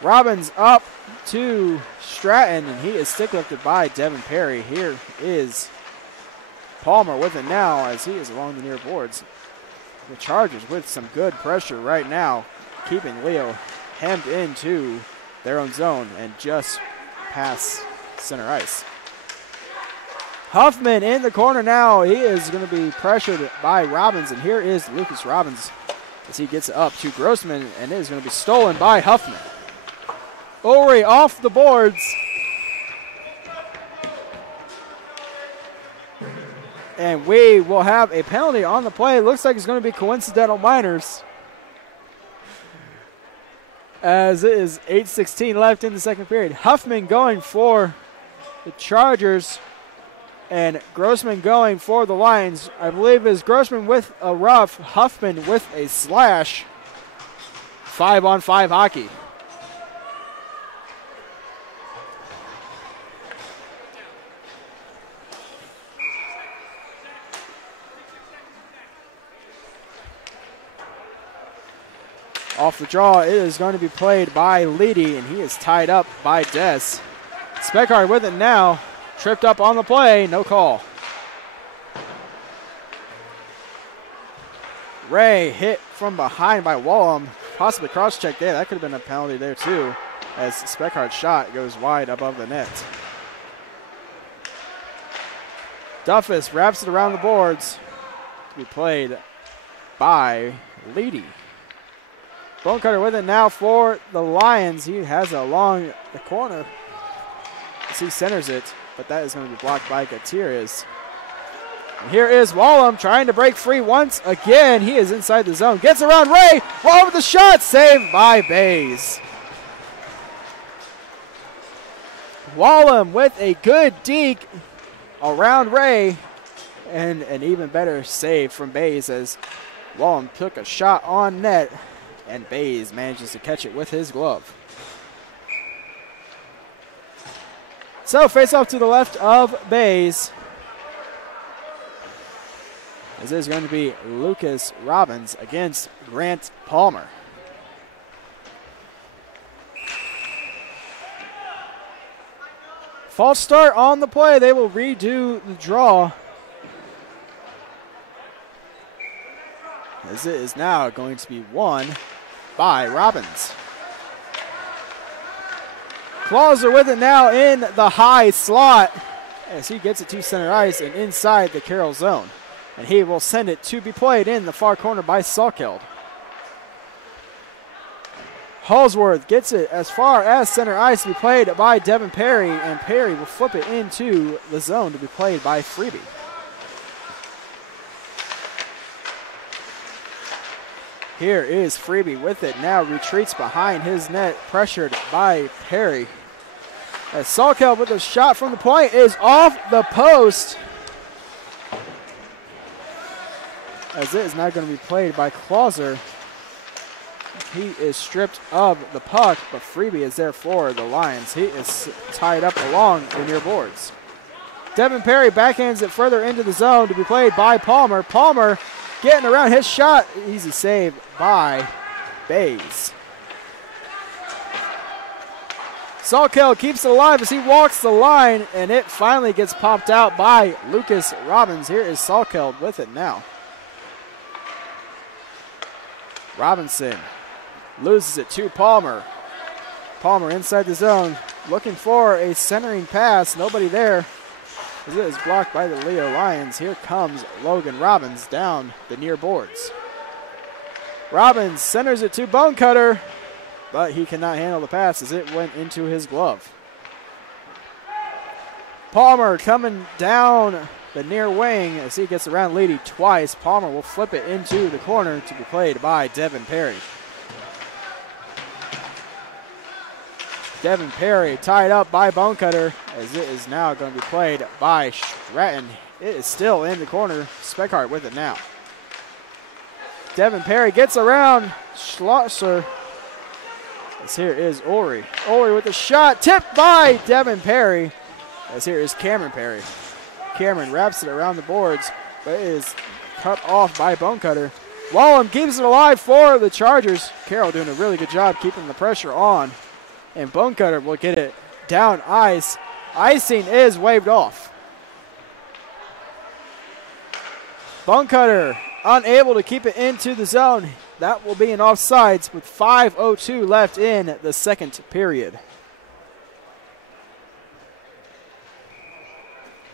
Robbins up to Stratton, and he is stick lifted by Devin Perry. Here is Palmer with it now as he is along the near boards. The Chargers with some good pressure right now, keeping Leo hemmed into their own zone and just past center ice. Huffman in the corner now. He is going to be pressured by Robbins, and here is Lucas Robbins as he gets it up to Grossman, and it is going to be stolen by Huffman. Ulrey off the boards. And we will have a penalty on the play. It looks like it's going to be coincidental minors, as it is 8:16 left in the second period. Huffman going for the Chargers, and Grossman going for the Lions. I believe is Grossman with a rough, Huffman with a slash. 5-on-5 hockey. Off the draw, it is going to be played by Leedy, and he is tied up by Des. Speckard with it now. Tripped up on the play, no call. Ray hit from behind by Wallum. Possibly cross-check there. That could have been a penalty there too, as Speckard's shot goes wide above the net. Duffus wraps it around the boards to be played by Leedy. Bonecutter with it now for the Lions. He has it along the corner as he centers it, but that is going to be blocked by Gutierrez. And here is Wallum trying to break free once again. He is inside the zone. Gets around Ray. Wallum with the shot. Saved by Bays. Wallum with a good deke around Ray. And an even better save from Bays as Wallum took a shot on net, and Bays manages to catch it with his glove. So face off to the left of Bays. This is going to be Lucas Robbins against Grant Palmer. False start on the play. They will redo the draw. As it is now going to be won by Robbins. Clauser with it now in the high slot as he gets it to center ice and inside the Carroll zone. And he will send it to be played in the far corner by Salkeld. Halsworth gets it as far as center ice to be played by Devin Perry, and Perry will flip it into the zone to be played by Freeby. Here is Freeby with it. Now retreats behind his net, pressured by Perry. As Salkeld with a shot from the point is off the post. as it is now going to be played by Clauser. He is stripped of the puck, but Freebie is there for the Lions. He is tied up along the near boards. Devin Perry backhands it further into the zone to be played by Palmer. Palmer getting around his shot. Easy save by Bays. Salkel keeps it alive as he walks the line, and it finally gets popped out by Lucas Robbins. Here is Salkel with it now. Robinson loses it to Palmer. Palmer inside the zone, looking for a centering pass. Nobody there, as it is blocked by the Leo Lions. Here comes Logan Robbins down the near boards. Robbins centers it to Bonecutter, but he cannot handle the pass as it went into his glove. Palmer coming down the near wing as he gets around Leedy twice. Palmer will flip it into the corner to be played by Devin Perry. Devin Perry tied up by Bonecutter as it is now going to be played by Stratton. It is still in the corner. Speckhart with it now. Devin Perry gets around Schlosser. As here is Ulrich. Ulrich with the shot, tipped by Devin Perry. As here is Cameron Perry. Cameron wraps it around the boards, but it is cut off by Bonecutter. Wallem keeps it alive for the Chargers. Carroll doing a really good job keeping the pressure on. And Bonecutter will get it down ice. Icing is waved off. Bonecutter unable to keep it into the zone. That will be an offsides with 5:02 left in the second period.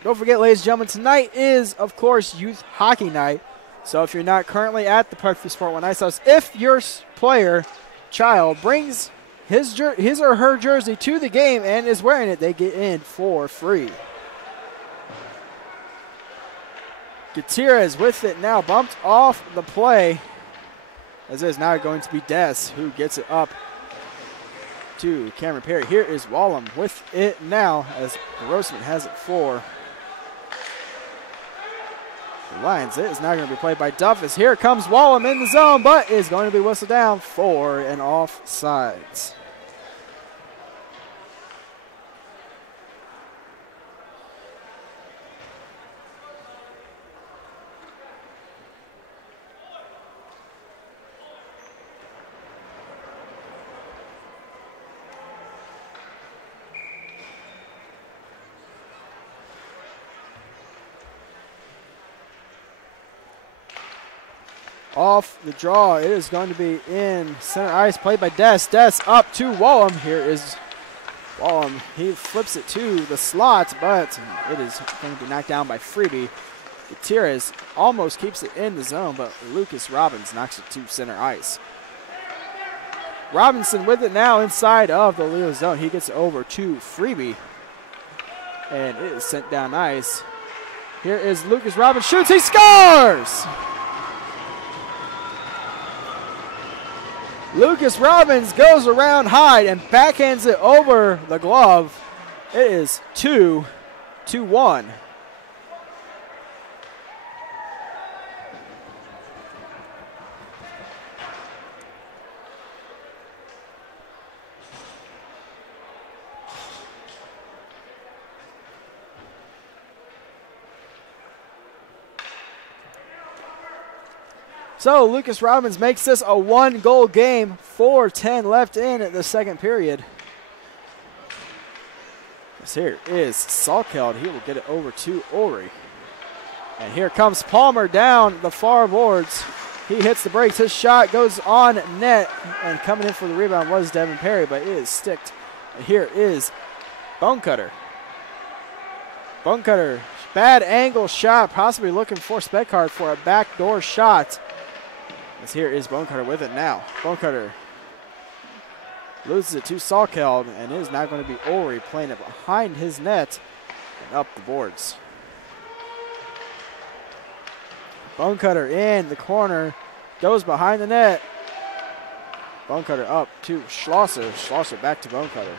Don't forget, ladies and gentlemen, tonight is, of course, youth hockey night. So if you're not currently at the Parkview Sport One Ice House, if your player, child, brings his or her jersey to the game and is wearing it, they get in for free. Gutierrez with it now, bumped off the play. As it is now going to be Des who gets it up to Cameron Perry. Here is Wallem with it now as Grossman has it for the Lions. It is now going to be played by Duffus. Here comes Wallem in the zone, but is going to be whistled down for an offsides. Off the draw, it is going to be in center ice, played by Des. Des up to Wallem. Here is Wallem. He flips it to the slot, but it is going to be knocked down by Freebie. Gutierrez almost keeps it in the zone, but Lucas Robbins knocks it to center ice. Robinson with it now inside of the Leo zone. He gets over to Freebie, and it is sent down ice. Here is Lucas Robbins, shoots, he scores! Lucas Robbins goes around Hyde and backhands it over the glove. It is 2-1. So Lucas Robbins makes this a one-goal game, 4:10 left in the second period. This here is Salkeld. He will get it over to Ulrich. And here comes Palmer down the far boards. He hits the brakes. His shot goes on net, and coming in for the rebound was Devin Perry, but it is sticked. And here is Bonecutter. Bonecutter, bad angle shot, possibly looking for Speckhard for a backdoor shot. As here is Bonecutter with it now. Bonecutter loses it to Salkeld, and it is now going to be Ulrich playing it behind his net and up the boards. Bonecutter in the corner, goes behind the net. Bonecutter up to Schlosser. Schlosser back to Bonecutter.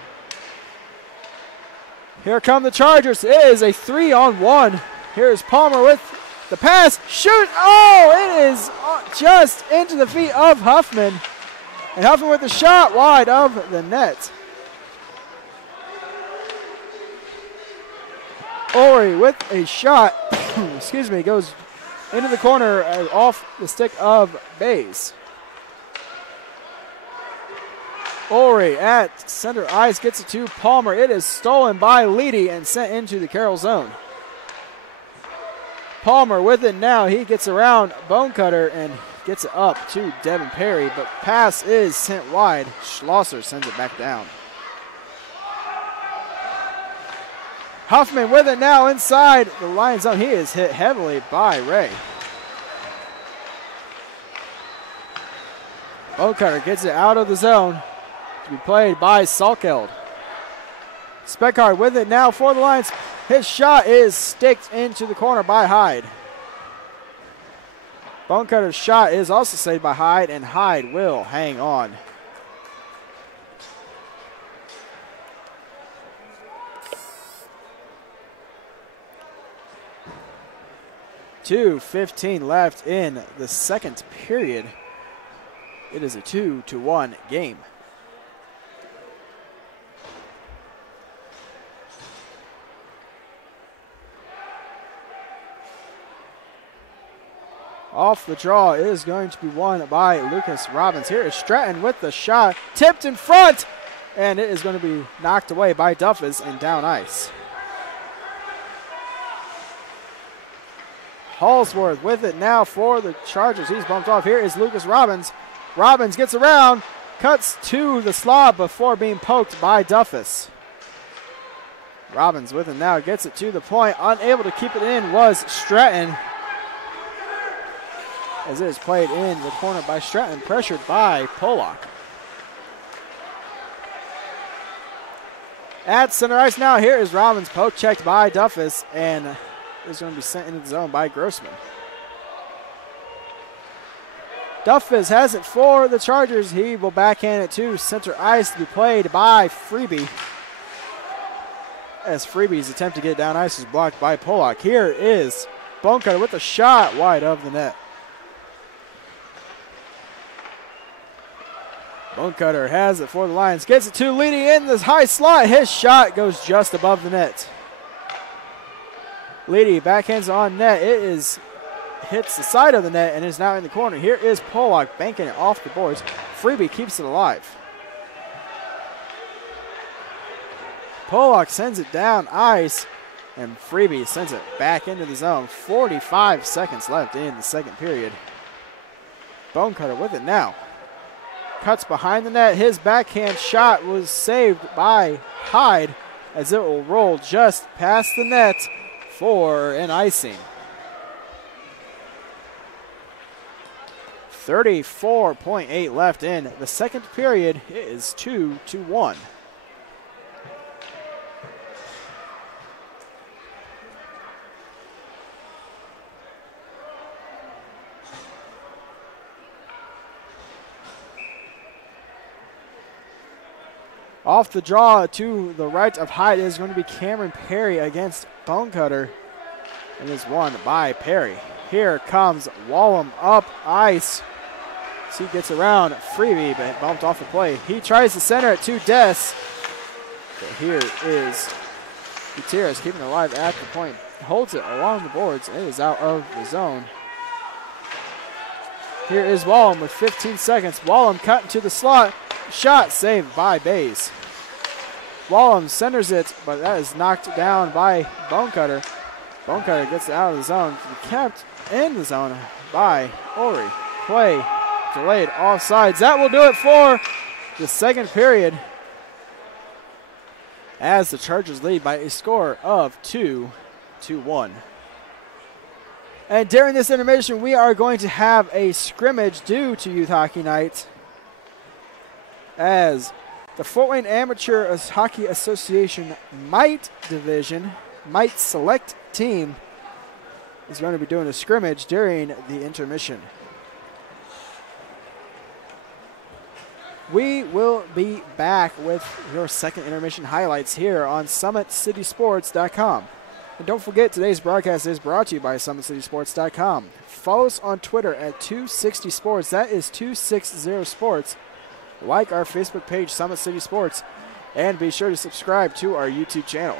Here come the Chargers. It is a 3-on-1. Here is Palmer with The pass, shoot, oh, it is just into the feet of Huffman. And Huffman with the shot wide of the net. Ori with a shot, excuse me, goes into the corner off the stick of Bays. Ori at center ice gets it to Palmer. It is stolen by Leedy and sent into the Carroll zone. Palmer with it now. He gets around Bonecutter and gets it up to Devin Perry, but pass is sent wide. Schlosser sends it back down. Huffman with it now inside the line zone. He is hit heavily by Ray. Bonecutter gets it out of the zone to be played by Salkeld. Speckard with it now for the Lions. His shot is sticked into the corner by Hyde. Bonecutter's shot is also saved by Hyde, and Hyde will hang on. .2:15 left in the second period. It is a 2-1 game. Off the draw is going to be won by Lucas Robbins. Here is Stratton with the shot, tipped in front, and it is going to be knocked away by Duffus and down ice. Hallsworth with it now for the Chargers. He's bumped off. Here is Lucas Robbins. Robbins gets around, cuts to the slot before being poked by Duffus. Robbins with it now, gets it to the point. Unable to keep it in was Stratton, as it is played in the corner by Stratton, pressured by Pollock. At center ice now, here is Robbins, poke checked by Duffus, and is going to be sent into the zone by Grossman. Duffus has it for the Chargers. He will backhand it to center ice to be played by Freeby, as Freeby's attempt to get down ice is blocked by Pollock. Here is Bonecutter with a shot wide of the net. Bonecutter has it for the Lions. Gets it to Leedy in this high slot. His shot goes just above the net. Leedy backhands on net. It is hits the side of the net and is now in the corner. Here is Pollock banking it off the boards. Freeby keeps it alive. Pollock sends it down ice, and Freeby sends it back into the zone. 45 seconds left in the second period. Bonecutter with it now. Cuts behind the net. His backhand shot was saved by Hyde, as it will roll just past the net for an icing. 34.8 left in the second period. It is 2-1. Off the draw to the right of Hyde is going to be Cameron Perry against Bonecutter, and is won by Perry. Here comes Wallum up ice. So he gets around Freeby, but bumped off the play. He tries to center it to Des, but here is Gutierrez keeping it alive at the point. Holds it along the boards, and it is out of the zone. Here is Wallum with 15 seconds. Wallum cut into the slot. Shot saved by Bays. Wallum centers it, but that is knocked down by Bonecutter. Bonecutter gets it out of the zone. Kept in the zone by Ori. Play delayed offsides. That will do it for the second period, as the Chargers lead by a score of 2-1. And during this intermission, we are going to have a scrimmage due to Youth Hockey Night, as the Fort Wayne Amateur Hockey Association Mite Division, Mite Select Team, is going to be doing a scrimmage during the intermission. We will be back with your second intermission highlights here on SummitCitySports.com. And don't forget, today's broadcast is brought to you by SummitCitySports.com. Follow us on Twitter at 260Sports. That is 260Sports. Like our Facebook page, Summit City Sports. And be sure to subscribe to our YouTube channel.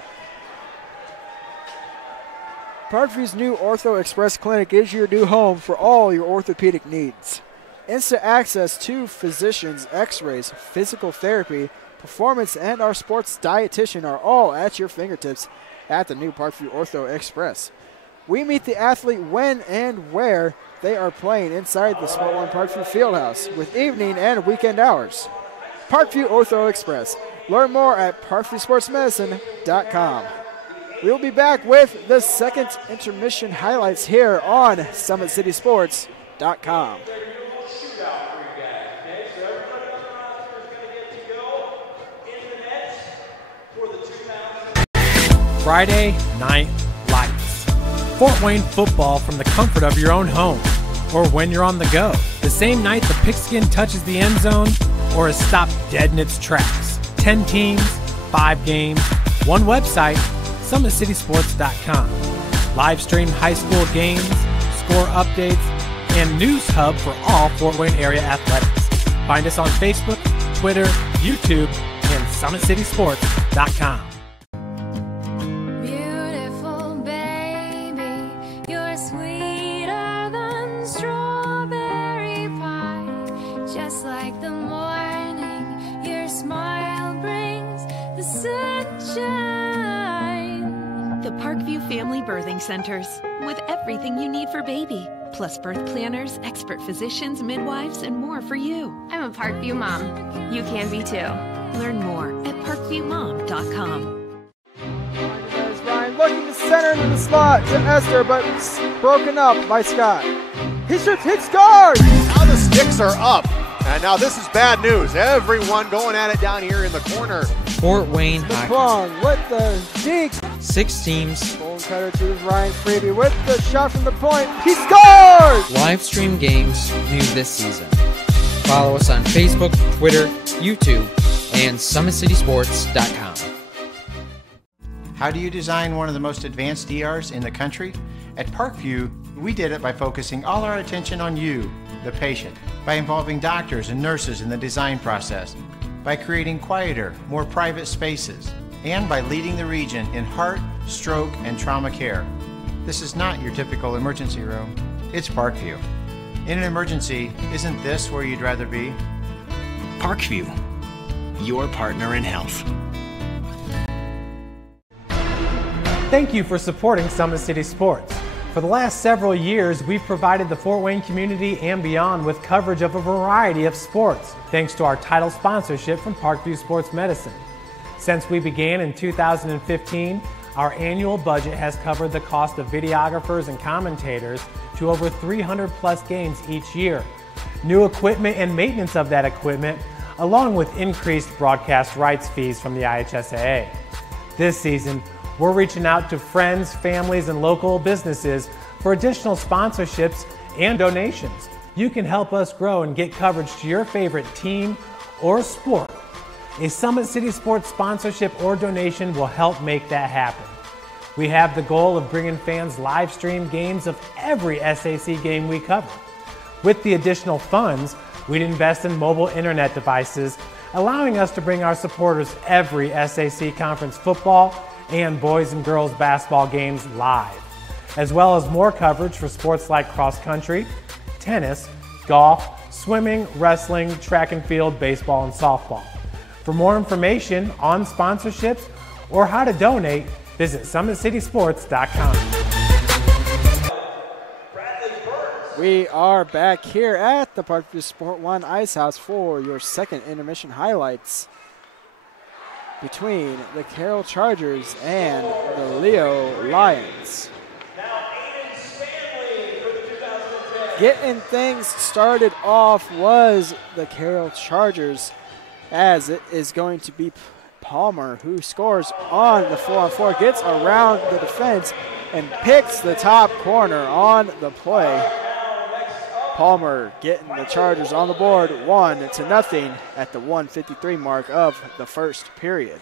Parkview's new Ortho Express Clinic is your new home for all your orthopedic needs. Instant access to physicians, x-rays, physical therapy, performance, and our sports dietitian are all at your fingertips at the new Parkview Ortho Express. We meet the athlete when and where they are playing inside the Sport One Parkview Fieldhouse with evening and weekend hours. Parkview Ortho Express. Learn more at parkviewsportsmedicine.com. We'll be back with the second intermission highlights here on SummitCitySports.com. Friday Night Lights. Fort Wayne football from the comfort of your own home or when you're on the go. The same night the pigskin touches the end zone or is stopped dead in its tracks. 10 teams, 5 games, one website, SummitCitySports.com. Live stream high school games, score updates, and news hub for all Fort Wayne area athletics. Find us on Facebook, Twitter, YouTube, and SummitCitySports.com. Beautiful baby, you're sweeter than strawberry pie. Just like the morning, your smile brings the sunshine. The Parkview Family Birthing Centers, with everything you need for baby, plus birth planners, expert physicians, midwives, and more for you. I'm a Parkview mom. You can be too. Learn more at parkviewmom.com. There's Ryan looking to center into the slot to Esther, but it's broken up by Scott. He shoots, he scores! Now the sticks are up. And now this is bad news. Everyone going at it down here in the corner. Fort Wayne Hockey. McClung with the deke. 6 teams. Bone cutter to Ryan Freeby with the shot from the point. He scores! Live stream games new this season. Follow us on Facebook, Twitter, YouTube, and SummitCitySports.com. How do you design one of the most advanced ERs in the country? At Parkview, we did it by focusing all our attention on you, the patient, by involving doctors and nurses in the design process, by creating quieter, more private spaces, and by leading the region in heart, stroke, and trauma care. This is not your typical emergency room. It's Parkview. In an emergency, isn't this where you'd rather be? Parkview, your partner in health. Thank you for supporting Summit City Sports. For the last several years, we've provided the Fort Wayne community and beyond with coverage of a variety of sports, thanks to our title sponsorship from Parkview Sports Medicine. Since we began in 2015, our annual budget has covered the cost of videographers and commentators to over 300 plus games each year. New equipment and maintenance of that equipment, along with increased broadcast rights fees from the IHSAA. This season, we're reaching out to friends, families, and local businesses for additional sponsorships and donations. You can help us grow and get coverage to your favorite team or sport. A Summit City Sports sponsorship or donation will help make that happen. We have the goal of bringing fans live stream games of every SAC game we cover. With the additional funds, we'd invest in mobile internet devices, allowing us to bring our supporters every SAC conference football and boys and girls basketball games live, as well as more coverage for sports like cross country, tennis, golf, swimming, wrestling, track and field, baseball, and softball. For more information on sponsorships or how to donate, visit SummitCitySports.com. We are back here at the Parkview Sport One Ice House for your second intermission highlights between the Carroll Chargers and the Leo Lions. Getting things started off was the Carroll Chargers, as it is going to be Palmer who scores on the 4-on-4, gets around the defense and picks the top corner on the play. Palmer getting the Chargers on the board 1-0 at the 1:53 mark of the first period.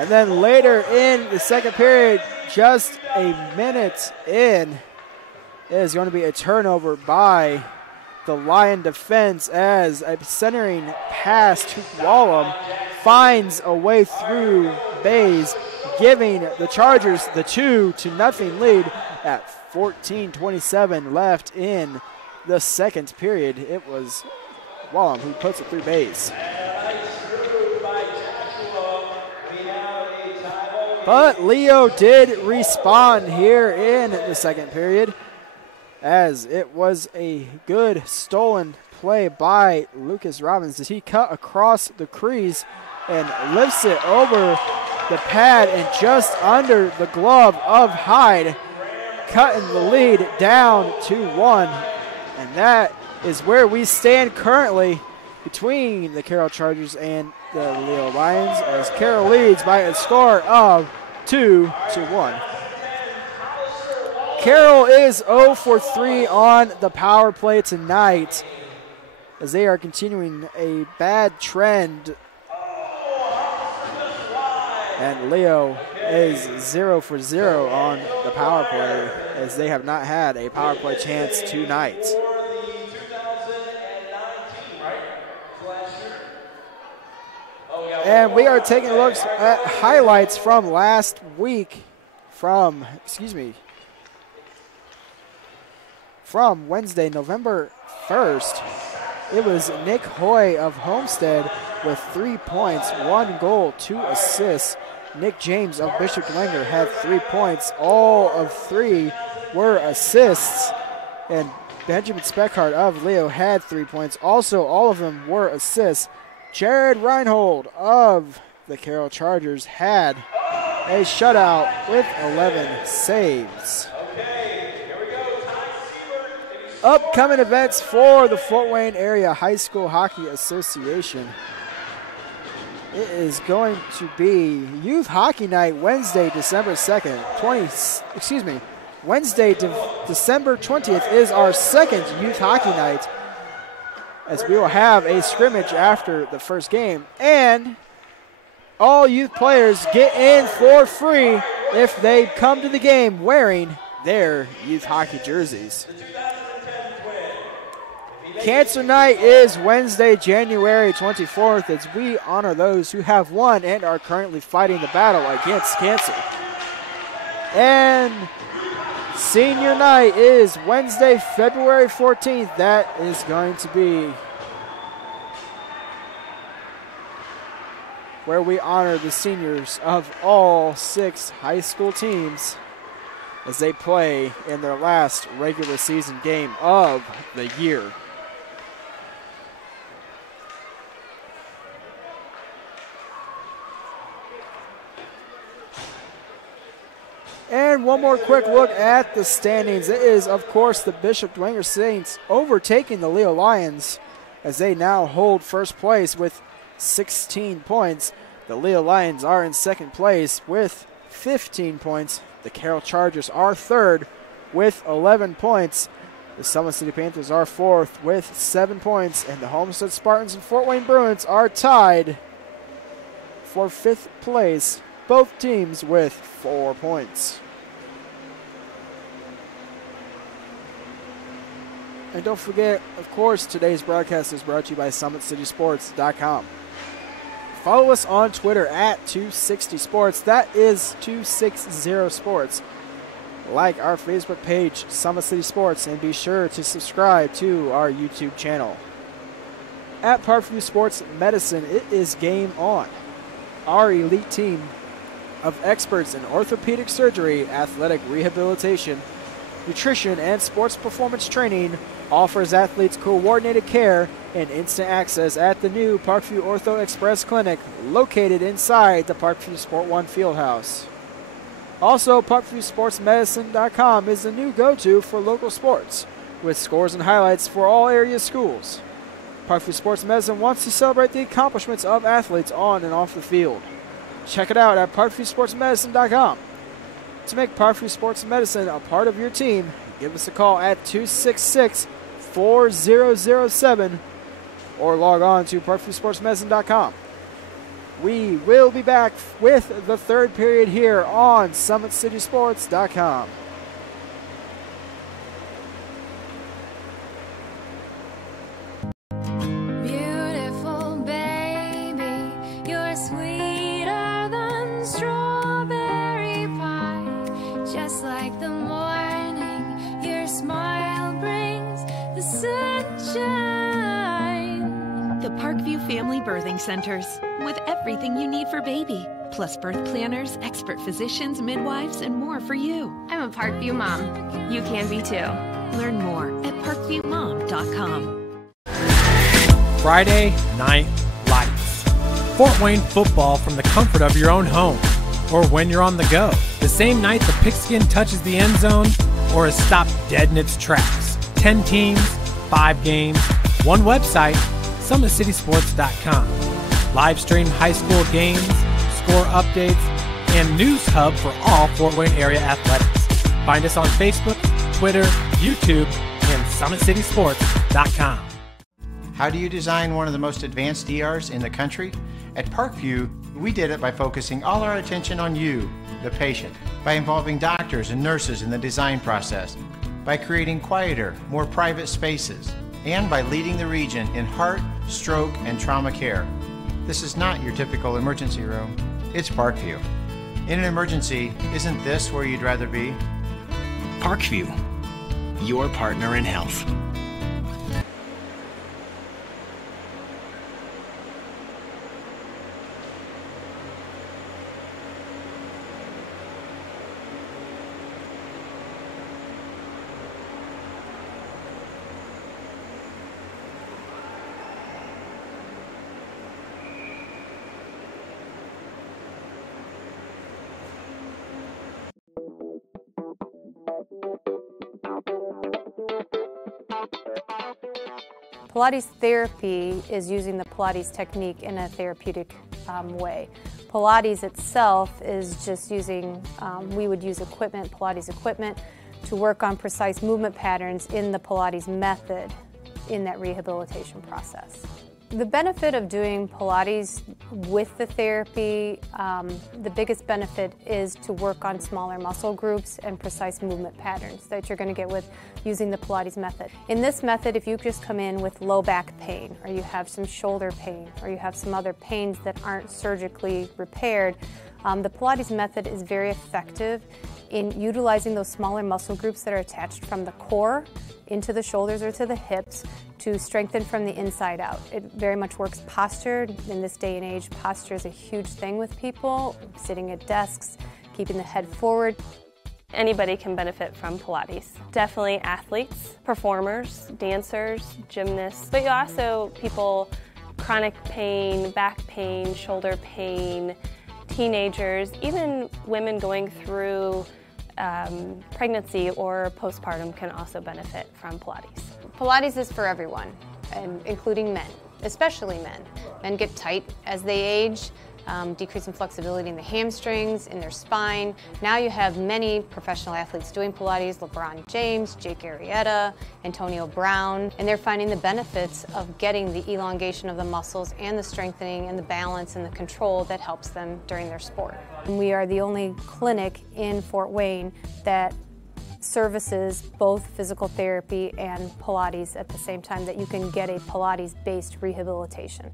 And then later in the second period, just a minute in, it is going to be a turnover by the Lion defense as a centering pass to Wallum finds a way through Bays, giving the Chargers the 2-0 lead at 14:27 left in the second period. It was Wallum who puts it through Bays. But Leo did respond here in the second period, as it was a good stolen play by Lucas Robbins as he cut across the crease and lifts it over the pad and just under the glove of Hyde, cutting the lead down to 1. And that is where we stand currently between the Carroll Chargers and the Leo Lions, as Carroll leads by a score of 2-1. Carroll is 0 for 3 on the power play tonight, as they are continuing a bad trend. And Leo is 0 for 0 on the power play, as they have not had a power play chance tonight. And we are taking looks at highlights from last week, from Wednesday, November 1st. It was Nick Hoy of Homestead with 3 points, 1 goal, 2 assists. Nick James of Bishop Dwenger had 3 points. All of 3 were assists. And Benjamin Speckhard of Leo had 3 points. Also, all of them were assists. Jared Reinhold of the Carroll Chargers had a shutout with 11 saves. Upcoming events for the Fort Wayne Area High School Hockey Association. It is going to be Youth Hockey Night Wednesday, December 2nd. Wednesday, December 20th is our second Youth Hockey Night, as we will have a scrimmage after the first game. And all youth players get in for free if they come to the game wearing their youth hockey jerseys. Cancer Night is Wednesday, January 24th, as we honor those who have won and are currently fighting the battle against cancer. And Senior Night is Wednesday, February 14th. That is going to be where we honor the seniors of all 6 high school teams as they play in their last regular season game of the year. And one more quick look at the standings. It is, of course, the Bishop Dwenger Saints overtaking the Leo Lions, as they now hold first place with 16 points. The Leo Lions are in second place with 15 points. The Carroll Chargers are third with 11 points. The Summit City Panthers are fourth with 7 points. And the Homestead Spartans and Fort Wayne Bruins are tied for 5th place, both teams with 4 points. And don't forget, of course, today's broadcast is brought to you by SummitCitySports.com. Follow us on Twitter at 260sports. That is 260sports. Like our Facebook page, Summit City Sports, and be sure to subscribe to our YouTube channel. At Parkview Sports Medicine, it is game on. Our elite team of experts in orthopedic surgery, athletic rehabilitation, nutrition, and sports performance training offers athletes coordinated care and instant access at the new Parkview Ortho Express Clinic located inside the Parkview Sport One Fieldhouse. Also, ParkviewSportsMedicine.com is the new go-to for local sports, with scores and highlights for all area schools. Parkview Sports Medicine wants to celebrate the accomplishments of athletes on and off the field. Check it out at ParkviewSportsMedicine.com. To make Parkview Sports Medicine a part of your team, give us a call at 266-4007 or log on to ParkviewSportsMedicine.com. We will be back with the third period here on SummitCitySports.com. Beautiful baby, you're sweeter than strawberry pie. Just like the morning, your smile brings the sunshine. The Parkview Family Birthing Centers, with everything you need for baby, plus birth planners, expert physicians, midwives, and more for you. I'm a Parkview mom. You can be too. Learn more at parkviewmom.com. Friday Night Lights. Fort Wayne football from the comfort of your own home or when you're on the go. The same night the pigskin touches the end zone or is stopped dead in its tracks. 10 teams, 5 games, one website, SummitCitySports.com. Live stream high school games, score updates, and news hub for all Fort Wayne area athletics. Find us on Facebook, Twitter, YouTube, and SummitCitySports.com. How do you design one of the most advanced ERs in the country? At Parkview, we did it by focusing all our attention on you, the patient, by involving doctors and nurses in the design process, by creating quieter, more private spaces, and by leading the region in heart, stroke, and trauma care. This is not your typical emergency room. It's Parkview. In an emergency, isn't this where you'd rather be? Parkview, your partner in health. Pilates therapy is using the Pilates technique in a therapeutic way. Pilates itself is just using, we would use equipment, Pilates equipment, to work on precise movement patterns in the Pilates method in that rehabilitation process. The benefit of doing Pilates with the therapy, the biggest benefit is to work on smaller muscle groups and precise movement patterns that you're going to get with using the Pilates method. In this method, if you just come in with low back pain, or you have some shoulder pain, or you have some other pains that aren't surgically repaired, the Pilates method is very effective in utilizing those smaller muscle groups that are attached from the core into the shoulders or to the hips to strengthen from the inside out. It very much works posture. In this day and age, posture is a huge thing with people, sitting at desks, keeping the head forward. Anybody can benefit from Pilates. Definitely athletes, performers, dancers, gymnasts, but also people, chronic pain, back pain, shoulder pain, teenagers, even women going through pregnancy or postpartum can also benefit from Pilates. Pilates is for everyone, and including men, especially men. Men get tight as they age, decreasing flexibility in the hamstrings, in their spine. Now you have many professional athletes doing Pilates, LeBron James, Jake Arrieta, Antonio Brown, and they're finding the benefits of getting the elongation of the muscles and the strengthening and the balance and the control that helps them during their sport. And we are the only clinic in Fort Wayne that services both physical therapy and Pilates at the same time, that you can get a Pilates-based rehabilitation.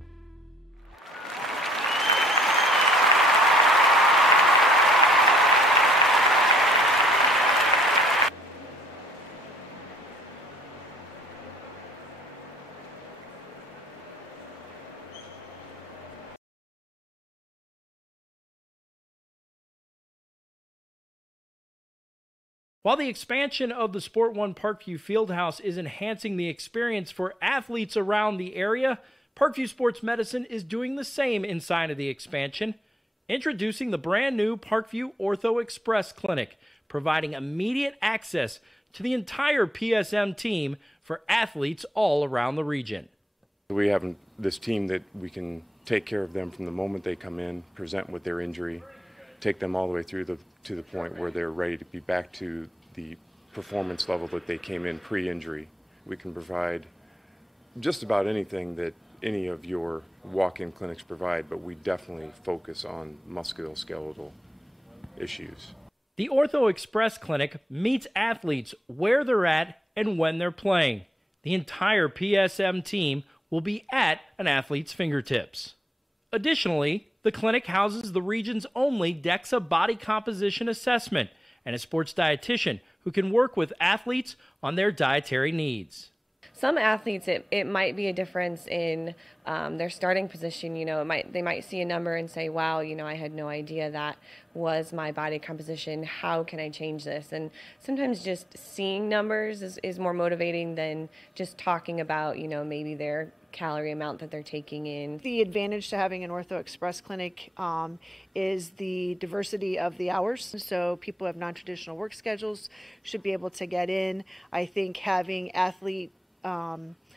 While the expansion of the Sport One Parkview Fieldhouse is enhancing the experience for athletes around the area, Parkview Sports Medicine is doing the same inside of the expansion, introducing the brand new Parkview Ortho Express Clinic, providing immediate access to the entire PSM team for athletes all around the region. We have this team that we can take care of them from the moment they come in, present with their injury, take them all the way through to the point where they're ready to be back to the performance level that they came in pre-injury. We can provide just about anything that any of your walk-in clinics provide, but we definitely focus on musculoskeletal issues. The Ortho Express Clinic meets athletes where they're at and when they're playing. The entire PSM team will be at an athlete's fingertips. Additionally, the clinic houses the region's only DEXA body composition assessment and a sports dietitian who can work with athletes on their dietary needs. Some athletes, it might be a difference in their starting position. They might see a number and say, wow, I had no idea that was my body composition. How can I change this? And sometimes just seeing numbers is more motivating than just talking about, maybe their calorie amount that they're taking in. The advantage to having an Ortho Express clinic is the diversity of the hours. So people who have non-traditional work schedules should be able to get in. I think having athlete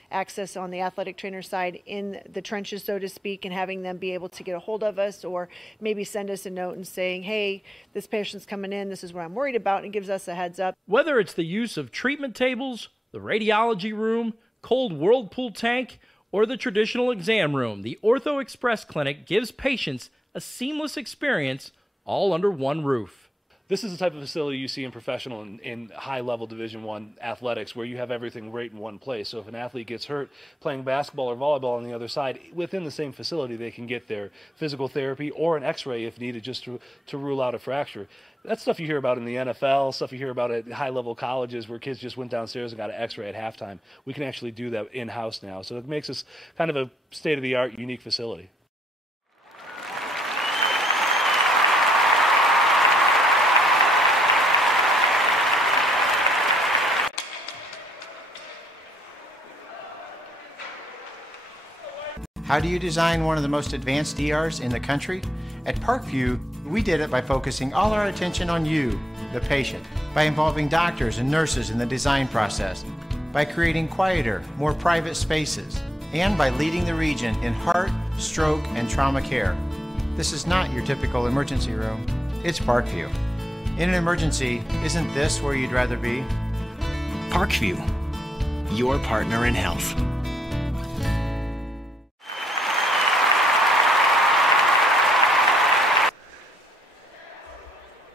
access on the athletic trainer side in the trenches, so to speak, and having them be able to get a hold of us or maybe send us a note and saying, hey, this patient's coming in, this is what I'm worried about, and gives us a heads up. Whether it's the use of treatment tables, the radiology room, cold whirlpool tank, or the traditional exam room, the Ortho Express Clinic gives patients a seamless experience all under one roof. This is the type of facility you see in professional and high-level Division I athletics where you have everything right in one place. So if an athlete gets hurt playing basketball or volleyball on the other side, within the same facility they can get their physical therapy or an x-ray if needed just to rule out a fracture. That's stuff you hear about in the NFL, stuff you hear about at high-level colleges where kids just went downstairs and got an x-ray at halftime. We can actually do that in-house now. So it makes us kind of a state-of-the-art, unique facility. How do you design one of the most advanced ERs in the country? At Parkview, we did it by focusing all our attention on you, the patient, by involving doctors and nurses in the design process, by creating quieter, more private spaces, and by leading the region in heart, stroke, and trauma care. This is not your typical emergency room. It's Parkview. In an emergency, isn't this where you'd rather be? Parkview, your partner in health.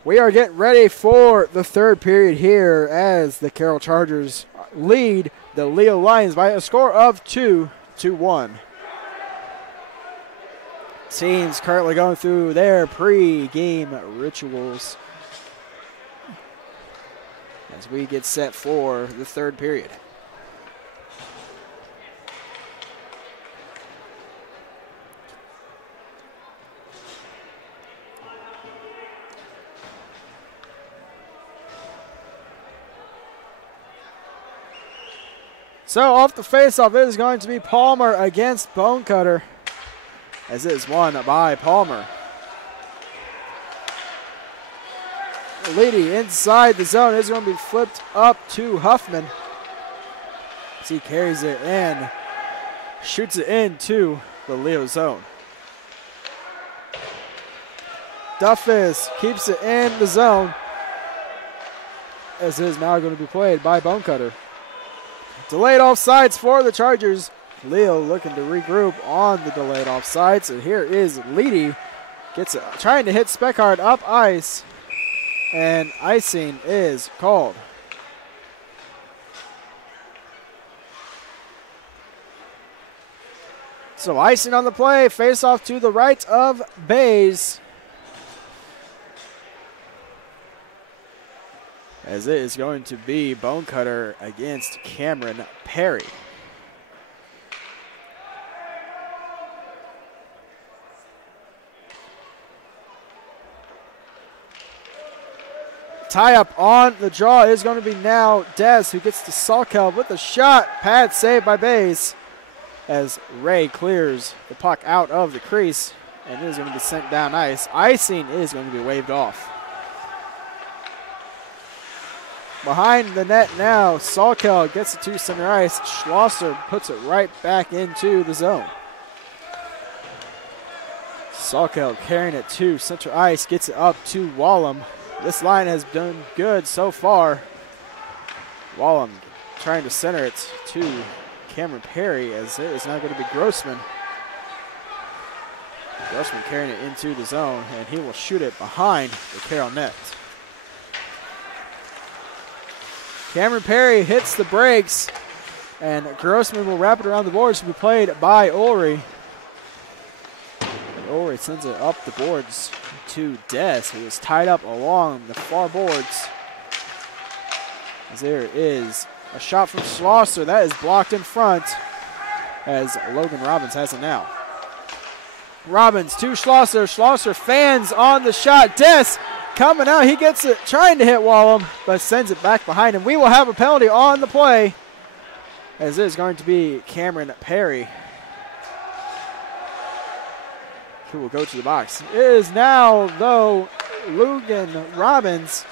We are getting ready for the third period here as the Carroll Chargers lead the Leo Lions by a score of 2-1. Teams currently going through their pre-game rituals as we get set for the third period. So off the faceoff, it is going to be Palmer against Bonecutter, as it is won by Palmer. Leedy inside the zone is going to be flipped up to Huffman as he carries it and shoots it into the Leo zone. Duffus keeps it in the zone as it is now going to be played by Bonecutter. Delayed offsides for the Chargers. Leo looking to regroup on the delayed offsides. And here is Leedy. Gets it, trying to hit Speckard up ice. And icing is called. So icing on the play. Face off to the right of Bays. As it is going to be Bonecutter against Cameron Perry. Tie up on the draw is going to be now Dez, who gets to Salkel with a shot. Pad saved by Bays as Ray clears the puck out of the crease, and it is going to be sent down ice. Icing is going to be waved off. Behind the net now, Salkel gets it to center ice. Schlosser puts it right back into the zone. Salkel carrying it to center ice, gets it up to Wallum. This line has done good so far. Wallum trying to center it to Cameron Perry, as it is now going to be Grossman. Grossman carrying it into the zone, and he will shoot it behind the Carroll net. Cameron Perry hits the brakes, and Grossman will wrap it around the boards to be played by Ulrey. Ulrey sends it up the boards to Des, who is tied up along the far boards. As there is a shot from Schlosser that is blocked in front, as Logan Robbins has it now. Robbins to Schlosser. Schlosser fans on the shot. Des coming out. He gets it, trying to hit Wallum, but sends it back behind him. We will have a penalty on the play, as it is going to be Cameron Perry who will go to the box. It is now, though, Logan Robbins,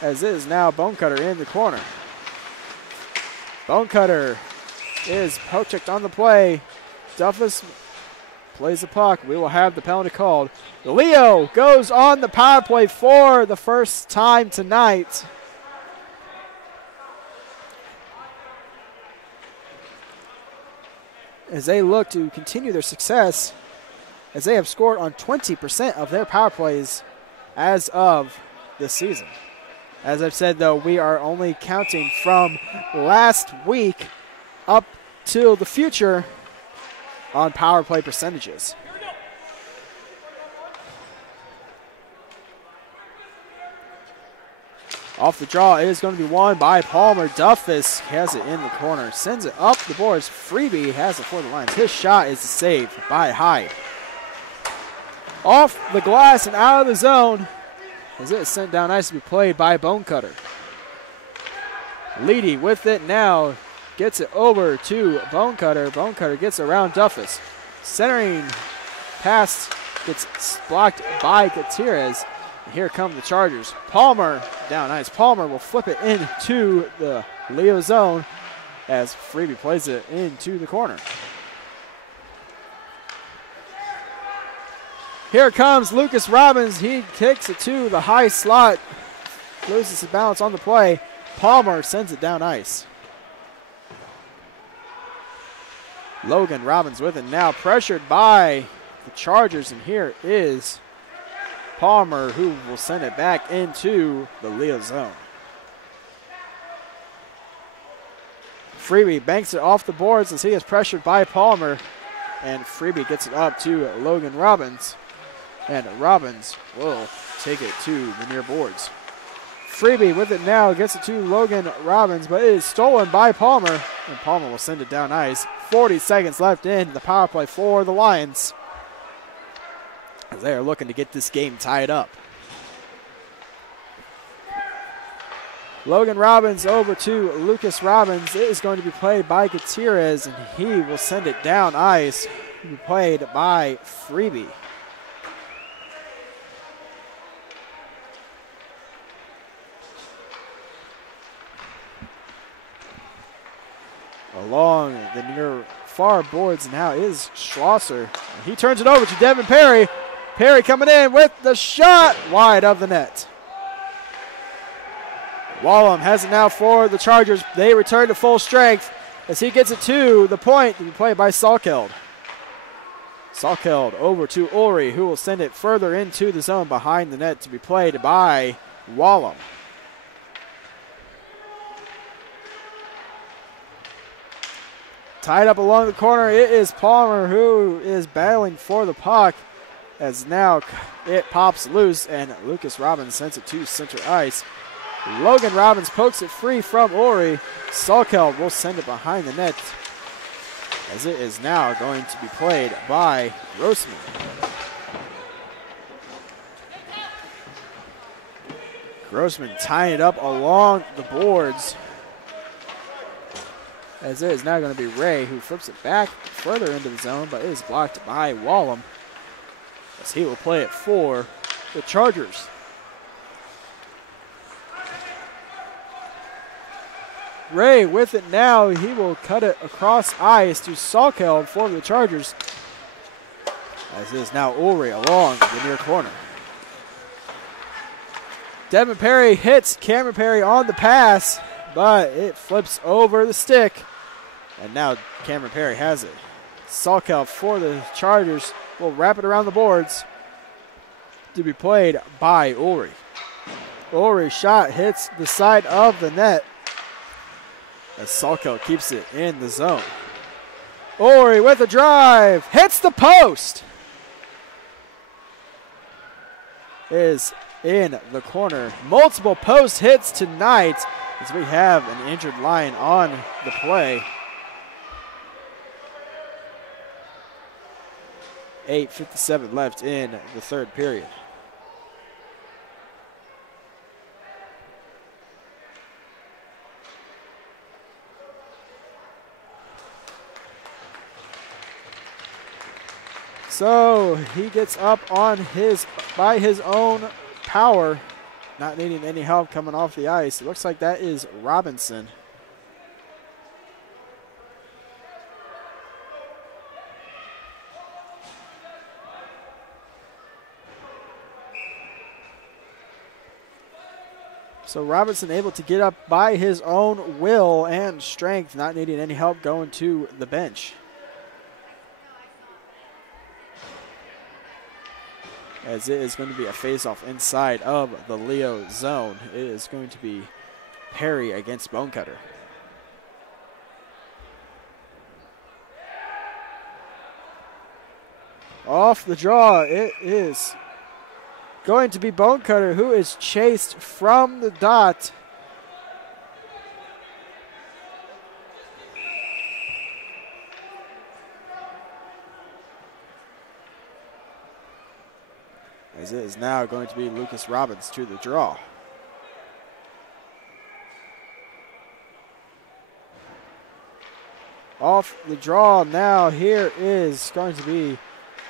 as it is now Bonecutter in the corner. Bonecutter is poke checked on the play. Duffus plays the puck. We will have the penalty called. Leo goes on the power play for the first time tonight. As they look to continue their success, as they have scored on 20% of their power plays as of this season. As I've said, though, we are only counting from last week up till the future on power play percentages. Off the draw, it is going to be won by Palmer. Duffus has it in the corner, sends it up the boards. Freebie has it for the lines. His shot is saved by Hyde. Off the glass and out of the zone, as it is sent down nice to be played by Bonecutter. Leedy with it now, gets it over to Bonecutter. Bonecutter gets around Duffus. Centering pass gets blocked by Gutierrez. Here come the Chargers. Palmer down nice. Palmer will flip it into the Leo zone as Freebie plays it into the corner. Here comes Lucas Robbins. He kicks it to the high slot. Loses his balance on the play. Palmer sends it down ice. Logan Robbins with it now, pressured by the Chargers, and here is Palmer, who will send it back into the Leo zone. Freebie banks it off the boards as he is pressured by Palmer, and Freebie gets it up to Logan Robbins, and Robbins will take it to the near boards. Freebie with it now, gets it to Logan Robbins, but it is stolen by Palmer, and Palmer will send it down ice. 40 seconds left in the power play for the Lions, as they are looking to get this game tied up. Logan Robbins over to Lucas Robbins. It is going to be played by Gutierrez, and he will send it down ice. It will be played by Freebie. Along the near far boards now is Schlosser. He turns it over to Devin Perry. Perry coming in with the shot wide of the net. Wallum has it now for the Chargers. They return to full strength as he gets it to the point to be played by Salkeld. Salkeld over to Ulrey, who will send it further into the zone behind the net to be played by Wallum. Tied up along the corner, it is Palmer who is battling for the puck, as now it pops loose and Lucas Robbins sends it to center ice. Logan Robbins pokes it free from Ulrey. Salkeld will send it behind the net, as it is now going to be played by Grossman. Grossman tying it up along the boards, as it is now going to be Ray, who flips it back further into the zone, but it is blocked by Wallum, as he will play it for the Chargers. Ray with it now. He will cut it across ice to Salkeld for the Chargers, as it is now Ulrey along the near corner. Devin Perry hits Cameron Perry on the pass, but it flips over the stick. And now Cameron Perry has it. Salkel for the Chargers will wrap it around the boards to be played by Ulrich. Ulrich's shot hits the side of the net as Salkel keeps it in the zone. Ulrich with a drive, hits the post. Is in the corner. Multiple post hits tonight as we have an injured Lion on the play. 8:57 left in the third period. So he gets up on by his own power, not needing any help coming off the ice. It looks like that is Robinson. So Robinson able to get up by his own will and strength, not needing any help going to the bench. As it is going to be a face-off inside of the Leo zone. It is going to be Perry against Bonecutter. Off the draw, it is going to be Bonecutter, who is chased from the dot. As it is now going to be Lucas Robbins to the draw. Off the draw now, here is going to be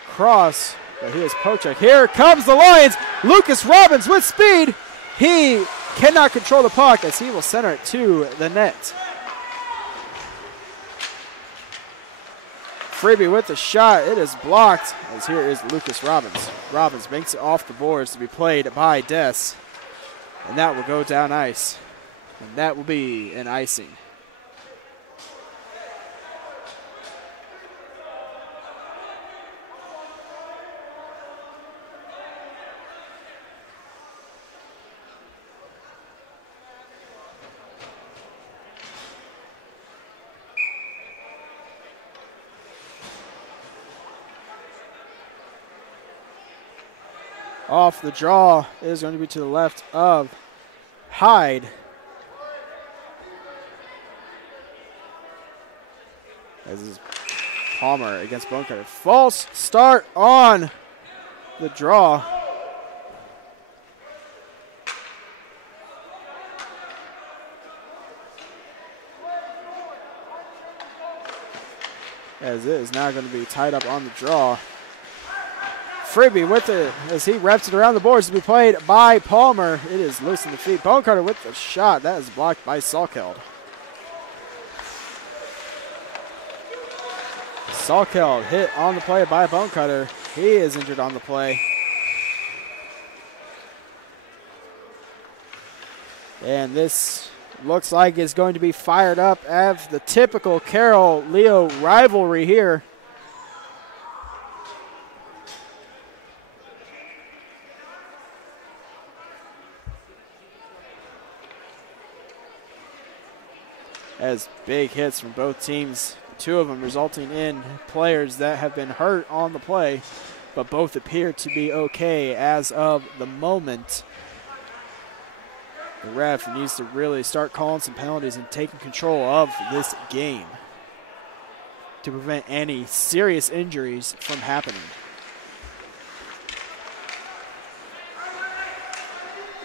Cross, but he is Pochek. Here comes the Lions. Lucas Robbins with speed. He cannot control the puck as he will center it to the net. Freebie with the shot. It is blocked as here is Lucas Robbins. Robbins banks it off the boards to be played by Des. And that will go down ice. And that will be an icing. Off the draw is going to be to the left of Hyde. As is Palmer against Bonecutter. False start on the draw. As it is now going to be tied up on the draw. Freebie with it as he wraps it around the boards to be played by Palmer. It is loose in the feet. Bonecutter with the shot. That is blocked by Salkeld. Salkeld hit on the play by Bonecutter. He is injured on the play. And this looks like it's going to be fired up as the typical Carroll-Leo rivalry here. As big hits from both teams, two of them resulting in players that have been hurt on the play, but both appear to be okay as of the moment. The ref needs to really start calling some penalties and taking control of this game to prevent any serious injuries from happening.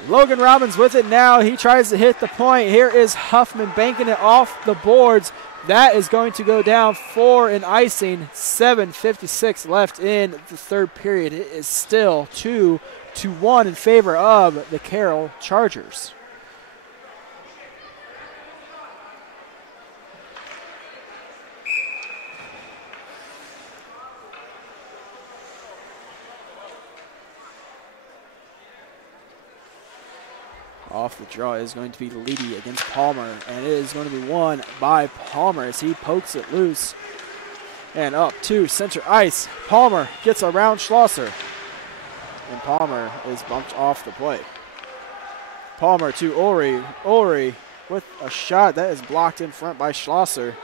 Logan Robbins with it now. He tries to hit the point. Here is Huffman banking it off the boards. That is going to go down for an icing. 7:56 left in the third period. It is still 2-1 in favor of the Carroll Chargers. Off the draw is going to be Leedy against Palmer, and it is going to be won by Palmer as he pokes it loose. And up to center ice. Palmer gets around Schlosser, and Palmer is bumped off the play. Palmer to Ulrey. Ulrey with a shot that is blocked in front by Schlosser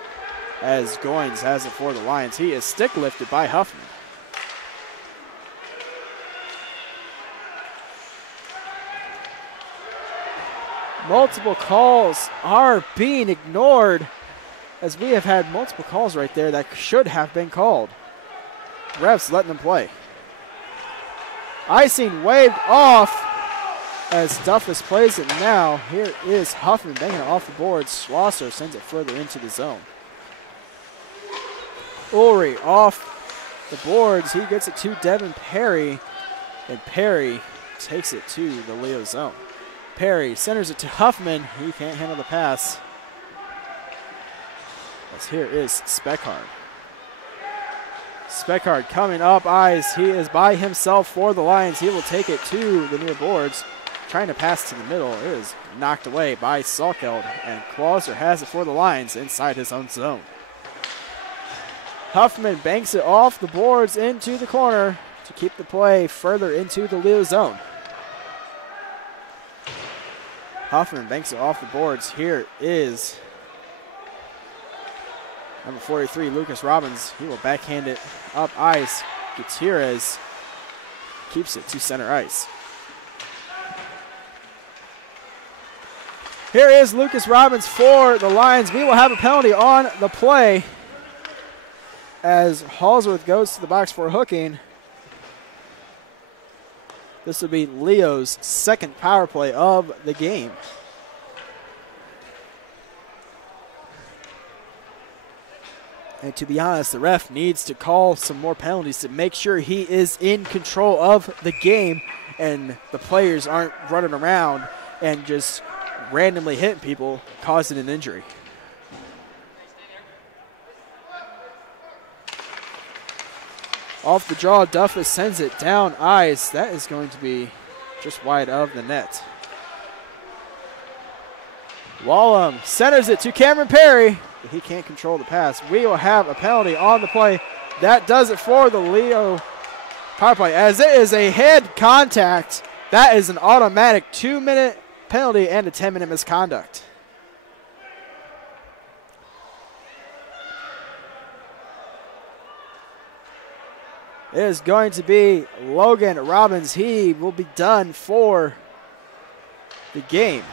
as Goins has it for the Lions. He is stick lifted by Huffman. Multiple calls are being ignored as we have had multiple calls right there that should have been called. Refs letting them play. Icing waved off as Duffus plays it now. Here is Huffman banging it off the board. Schlosser sends it further into the zone. Ulrey off the boards. He gets it to Devin Perry, and Perry takes it to the Leo zone. Perry centers it to Huffman. He can't handle the pass. As here is Speckhard. Speckhard coming up ice. He is by himself for the Lions. He will take it to the near boards. Trying to pass to the middle. It is knocked away by Salkeld. And Clauser has it for the Lions inside his own zone. Huffman banks it off the boards into the corner to keep the play further into the Leo zone. Huffman banks it off the boards. Here is number 43, Lucas Robbins. He will backhand it up ice. Gutierrez keeps it to center ice. Here is Lucas Robbins for the Lions. We will have a penalty on the play as Halsworth goes to the box for hooking. This will be Leo's second power play of the game. And to be honest, the ref needs to call some more penalties to make sure he is in control of the game and the players aren't running around and just randomly hitting people, causing an injury. Off the draw, Duffus sends it down ice. That is going to be just wide of the net. Wallum centers it to Cameron Perry, but he can't control the pass. We will have a penalty on the play. That does it for the Leo power play. As it is a head contact, that is an automatic 2-minute penalty and a 10-minute misconduct. It is going to be Logan Robbins. He will be done for the game.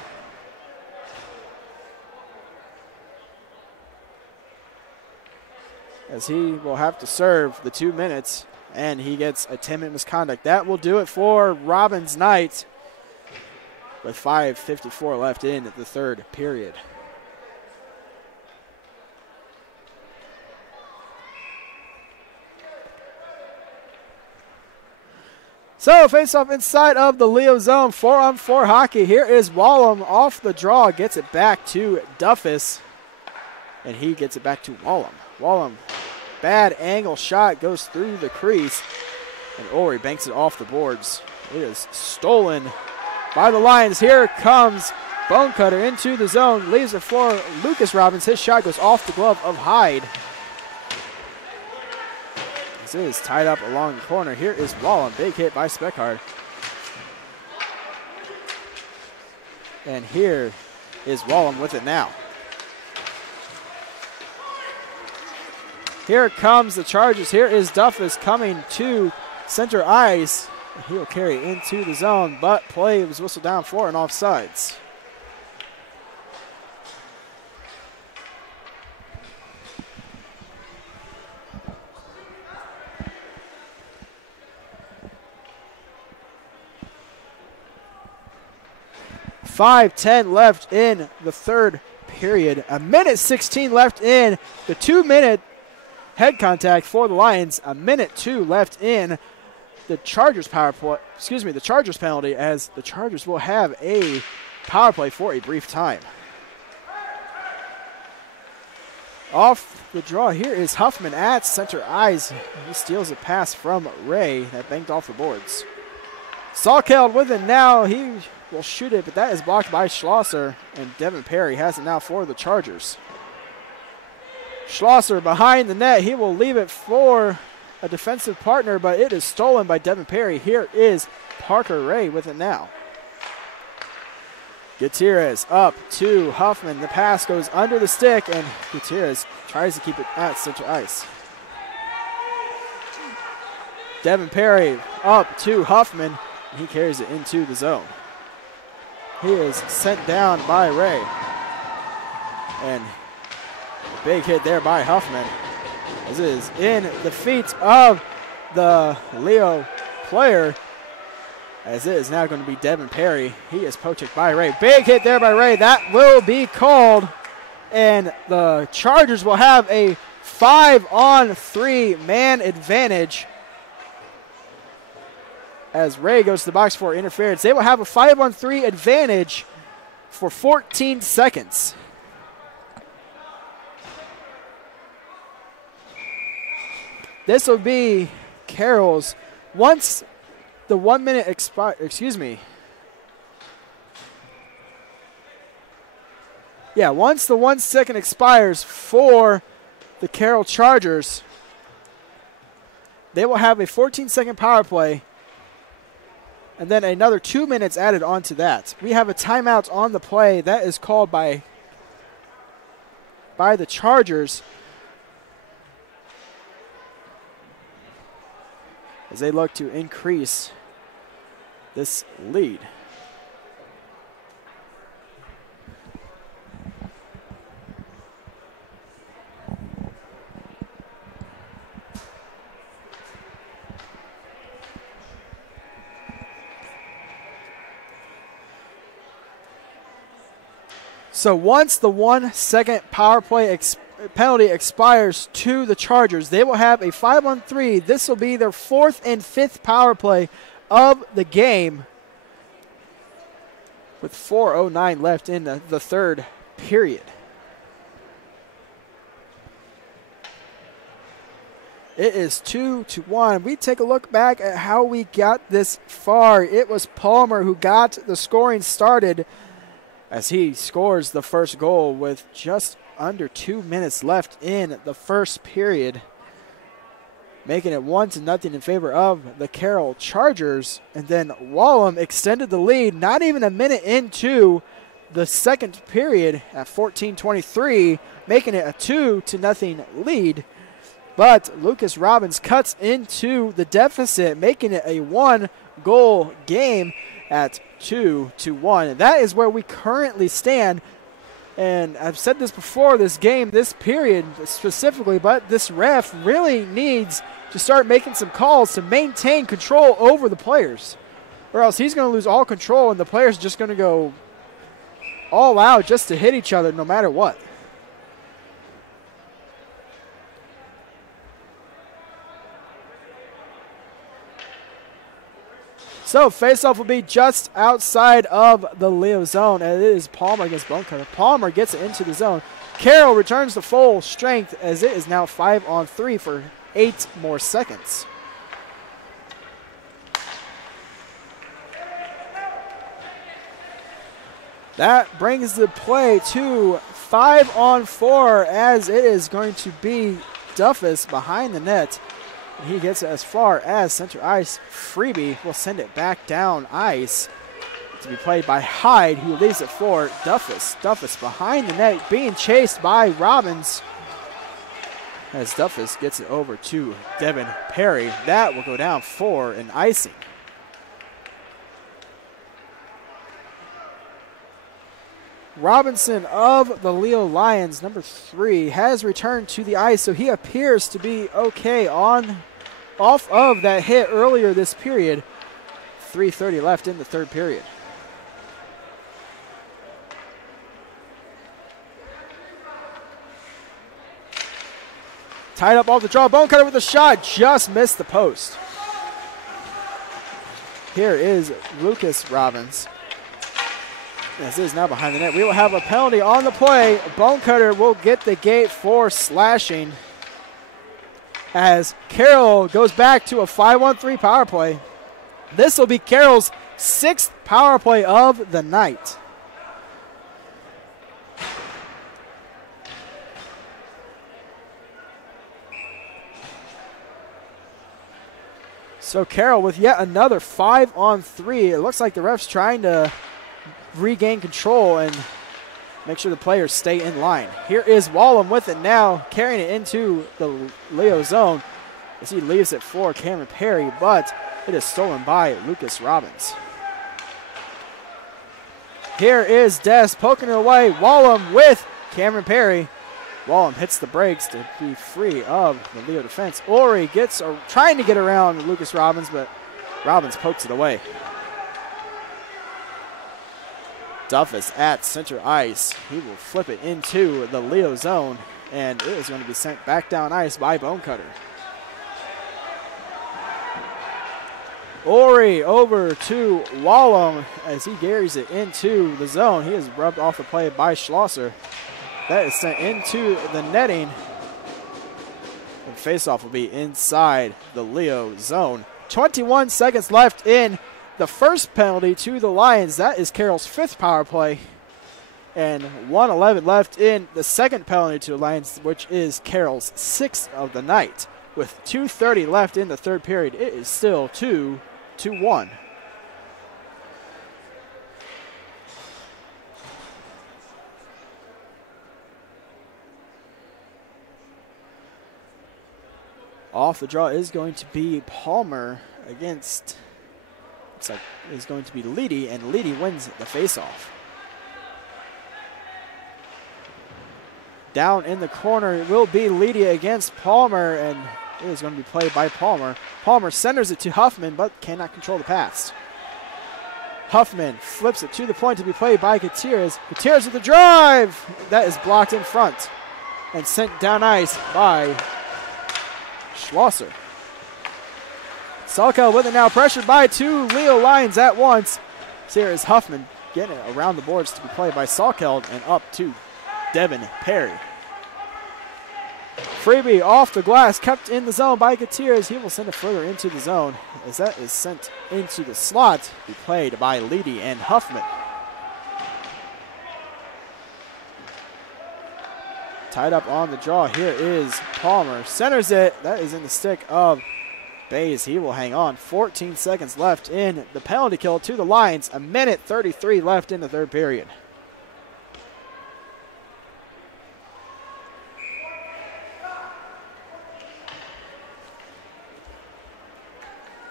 As he will have to serve the 2 minutes, and he gets a 10-minute misconduct. That will do it for Robbins Knight with 5:54 left in the third period. So, face-off inside of the Leo zone, 4-on-4 hockey. Here is Wallum off the draw, gets it back to Duffus, and he gets it back to Wallum. Wallum, bad angle shot, goes through the crease, and Ulrey banks it off the boards. It is stolen by the Lions. Here comes Bonecutter into the zone, leaves it for Lucas Robbins. His shot goes off the glove of Hyde. This is tied up along the corner. Here is Wallum, big hit by Speckhard. And here is Wallum with it now. Here comes the Chargers. Here is Duffus coming to center ice. He will carry into the zone, but play was whistled down for an offsides. .5:10 left in the third period. 1:16 left in the 2-minute head contact for the Lions. 1:02 left in the Chargers the Chargers penalty, as the Chargers will have a power play for a brief time. Off the draw, here is Huffman at center ice. He steals a pass from Ray that banked off the boards. Salkeld with it now. He will shoot it, but that is blocked by Schlosser, and Devin Perry has it now for the Chargers. Schlosser behind the net. He will leave it for a defensive partner, but it is stolen by Devin Perry. Here is Parker Ray with it now. Gutierrez up to Huffman. The pass goes under the stick, and Gutierrez tries to keep it at center ice. Devin Perry up to Huffman. He carries it into the zone. He is sent down by Ray. And a big hit there by Huffman. This is in the feet of the Leo player, as it is now going to be Devin Perry. He is poached by Ray. Big hit there by Ray. That will be called, and the Chargers will have a 5-on-3 man advantage as Ray goes to the box for interference. They will have a 5-on-3 advantage for 14 seconds. This will be Carroll's. Once the 1 minute once the 1 second expires for the Carroll Chargers, they will have a 14-second power play and then another 2 minutes added onto that. We have a timeout on the play that is called by the Chargers as they look to increase this lead. So once the 1 second power play penalty expires to the Chargers, they will have a 5-on-3. This will be their 4th and 5th power play of the game with 4:09 left in the third period. It is 2-1. We take a look back at how we got this far. It was Palmer who got the scoring started as he scores the first goal with just under 2 minutes left in the first period, making it 1-0 in favor of the Carroll Chargers. And then Wallum extended the lead not even a minute into the second period at 14:23, making it a 2-0 lead. But Lucas Robbins cuts into the deficit, making it a 1-goal game at 2-1. And that is where we currently stand. And I've said this before, this game, this period specifically, but this ref really needs to start making some calls to maintain control over the players, or else he's going to lose all control and the players are just going to go all out just to hit each other no matter what. So face-off will be just outside of the Leo zone, and it is Palmer against Bonecutter. Palmer gets it into the zone. Carroll returns to full strength as it is now 5-on-3 for 8 more seconds. That brings the play to 5-on-4 as it is going to be Duffus behind the net. He gets it as far as center ice. Freebie will send it back down ice to be played by Hyde, who leaves it for Duffus. Duffus behind the net, being chased by Robbins as Duffus gets it over to Devin Perry. That will go down for an icing. Robinson of the Leo Lions, number 3, has returned to the ice, so he appears to be okay off of that hit earlier this period. 3:30 left in the third period. Tied up off the draw. Bonecutter with a shot, just missed the post. Here is Lucas Robbins. This is now behind the net. We will have a penalty on the play. Bonecutter will get the gate for slashing as Carroll goes back to a 5-on-3 power play. This will be Carroll's 6th power play of the night. So Carroll with yet another 5-on-3. It looks like the ref's trying to regain control and make sure the players stay in line. Here is Wallum with it now, carrying it into the Leo zone as he leaves it for Cameron Perry, but it is stolen by Lucas Robbins. Here is Des poking it away. Wallum with Cameron Perry. Wallum hits the brakes to be free of the Leo defense. Ori gets trying to get around Lucas Robbins, but Robbins pokes it away. Duff is at center ice. He will flip it into the Leo zone, and it is going to be sent back down ice by Bonecutter. Ori over to Wallum as he carries it into the zone. He is rubbed off the play by Schlosser. That is sent into the netting. And faceoff will be inside the Leo zone. 21 seconds left in the first penalty to the Lions. That is Carroll's 5th power play. And 1:11 left in the second penalty to the Lions, which is Carroll's 6th of the night. With 2:30 left in the third period, it is still 2-1. Off the draw is going to be Palmer against, looks like is going to be Leedy, and Leedy wins the faceoff. Down in the corner, it will be Leedy against Palmer, and it is going to be played by Palmer. Palmer centers it to Huffman, but cannot control the pass. Huffman flips it to the point to be played by Gutierrez. Gutierrez with the drive! That is blocked in front and sent down ice by Schlosser. Salkel with it now, pressured by 2 Leo Lions at once. So here is Huffman getting it around the boards to be played by Salkel and up to Devin Perry. Freebie off the glass, kept in the zone by Gutierrez. He will send it further into the zone as that is sent into the slot to be played by Leedy and Huffman. Tied up on the draw, here is Palmer. Centers it, that is in the stick of Bays. He will hang on. 14 seconds left in the penalty kill to the Lions. 1:33 left in the third period.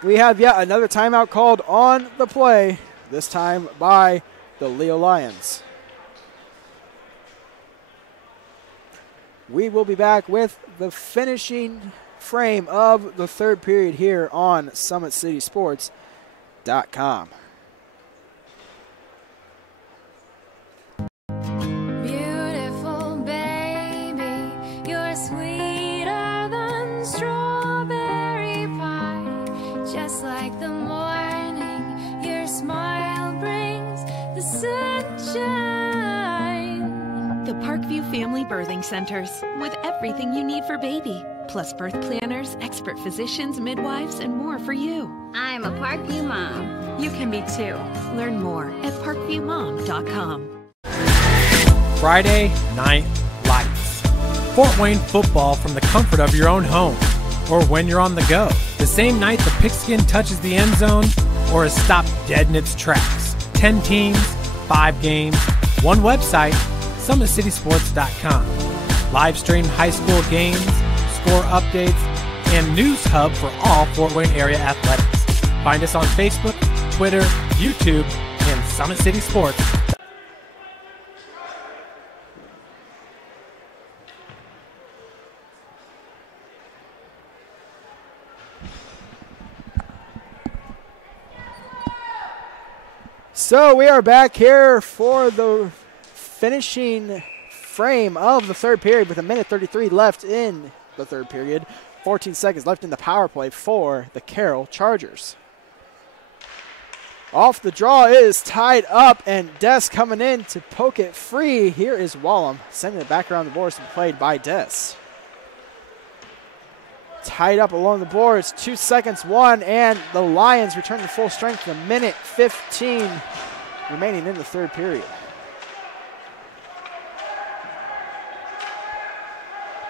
We have yet another timeout called on the play, this time by the Leo Lions. We will be back with the finishing frame of the third period here on SummitCitySports.com. Beautiful baby, you're sweeter than strawberry pie. Just like the morning, your smile brings the sunshine. The Parkview Family Birthing Centers, with everything you need for baby, plus birth planners, expert physicians, midwives, and more for you. I'm a Parkview mom. You can be too. Learn more at parkviewmom.com. Friday Night Lights. Fort Wayne football from the comfort of your own home or when you're on the go. The same night the pigskin touches the end zone or is stopped dead in its tracks. 10 teams, 5 games, one website, SummitCitySports.com. Live stream high school games, score updates, and news hub for all Fort Wayne area athletics. Find us on Facebook, Twitter, YouTube, and Summit City Sports. So we are back here for the finishing frame of the third period with 1:33 left in the third period. 14 seconds left in the power play for the Carroll Chargers. Off the draw is tied up, and Des coming in to poke it free. Here is Wallum sending it back around the boards and played by Des. tied up along the boards. 2 seconds, 1, and the Lions return to full strength. 1:15 remaining in the third period.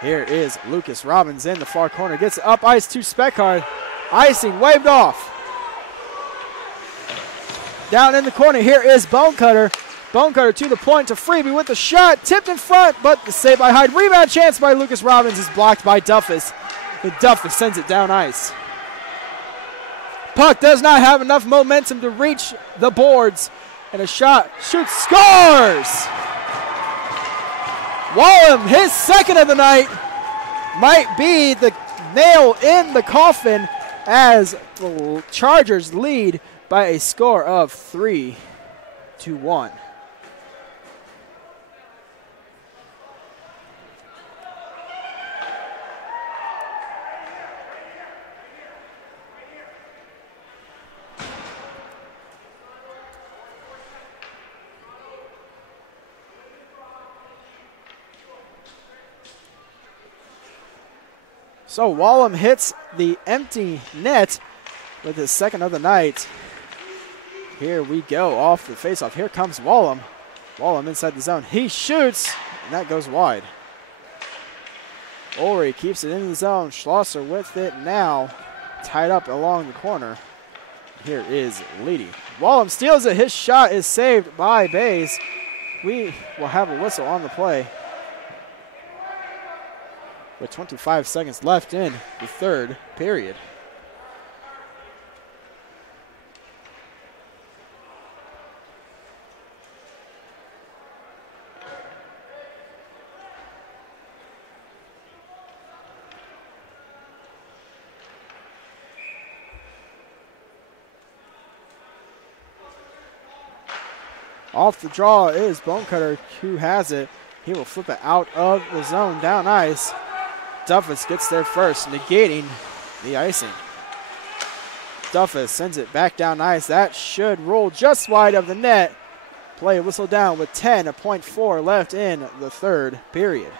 Here is Lucas Robbins in the far corner. Gets up ice to Speckard. Icing waved off. Down in the corner, here is Bonecutter. Bonecutter to the point to Freebie with the shot. Tipped in front, but the save by Hyde. Rebound chance by Lucas Robbins is blocked by Duffus. And Duffus sends it down ice. Puck does not have enough momentum to reach the boards. And a shot, shoots, scores! Wallem, his second of the night, might be the nail in the coffin as the Chargers lead by a score of 3-1. So Wallem hits the empty net with his second of the night. Here we go off the faceoff. Here comes Wallem. Wallem inside the zone. He shoots, and that goes wide. Ulrey keeps it in the zone. Schlosser with it now. Tied up along the corner. Here is Leedy. Wallem steals it. His shot is saved by Bays. We will have a whistle on the play. With 25 seconds left in the third period. Off the draw is Bonecutter, who has it. He will flip it out of the zone, down ice. Duffus gets there first, negating the icing. Duffus sends it back down ice. That should roll just wide of the net. Play whistle down with 10.4 left in the third period.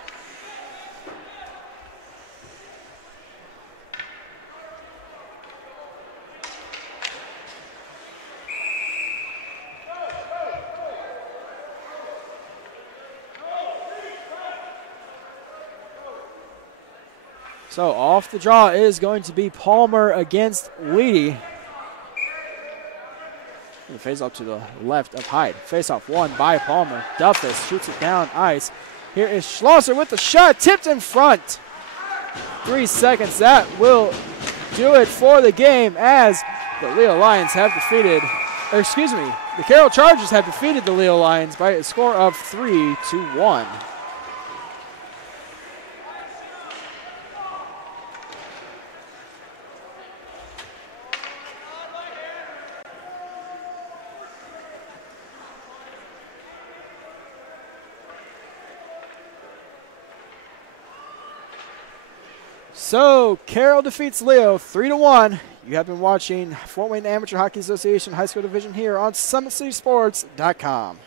So off the draw is going to be Palmer against Leedy. The face off to the left of Hyde. Face off won by Palmer. Duffus shoots it down ice. Here is Schlosser with the shot, tipped in front. 3 seconds, that will do it for the game as the Leo Lions have defeated, the Carroll Chargers have defeated the Leo Lions by a score of 3-1. So, Carroll defeats Leo 3-1. You have been watching Fort Wayne Amateur Hockey Association High School Division here on SummitCitySports.com.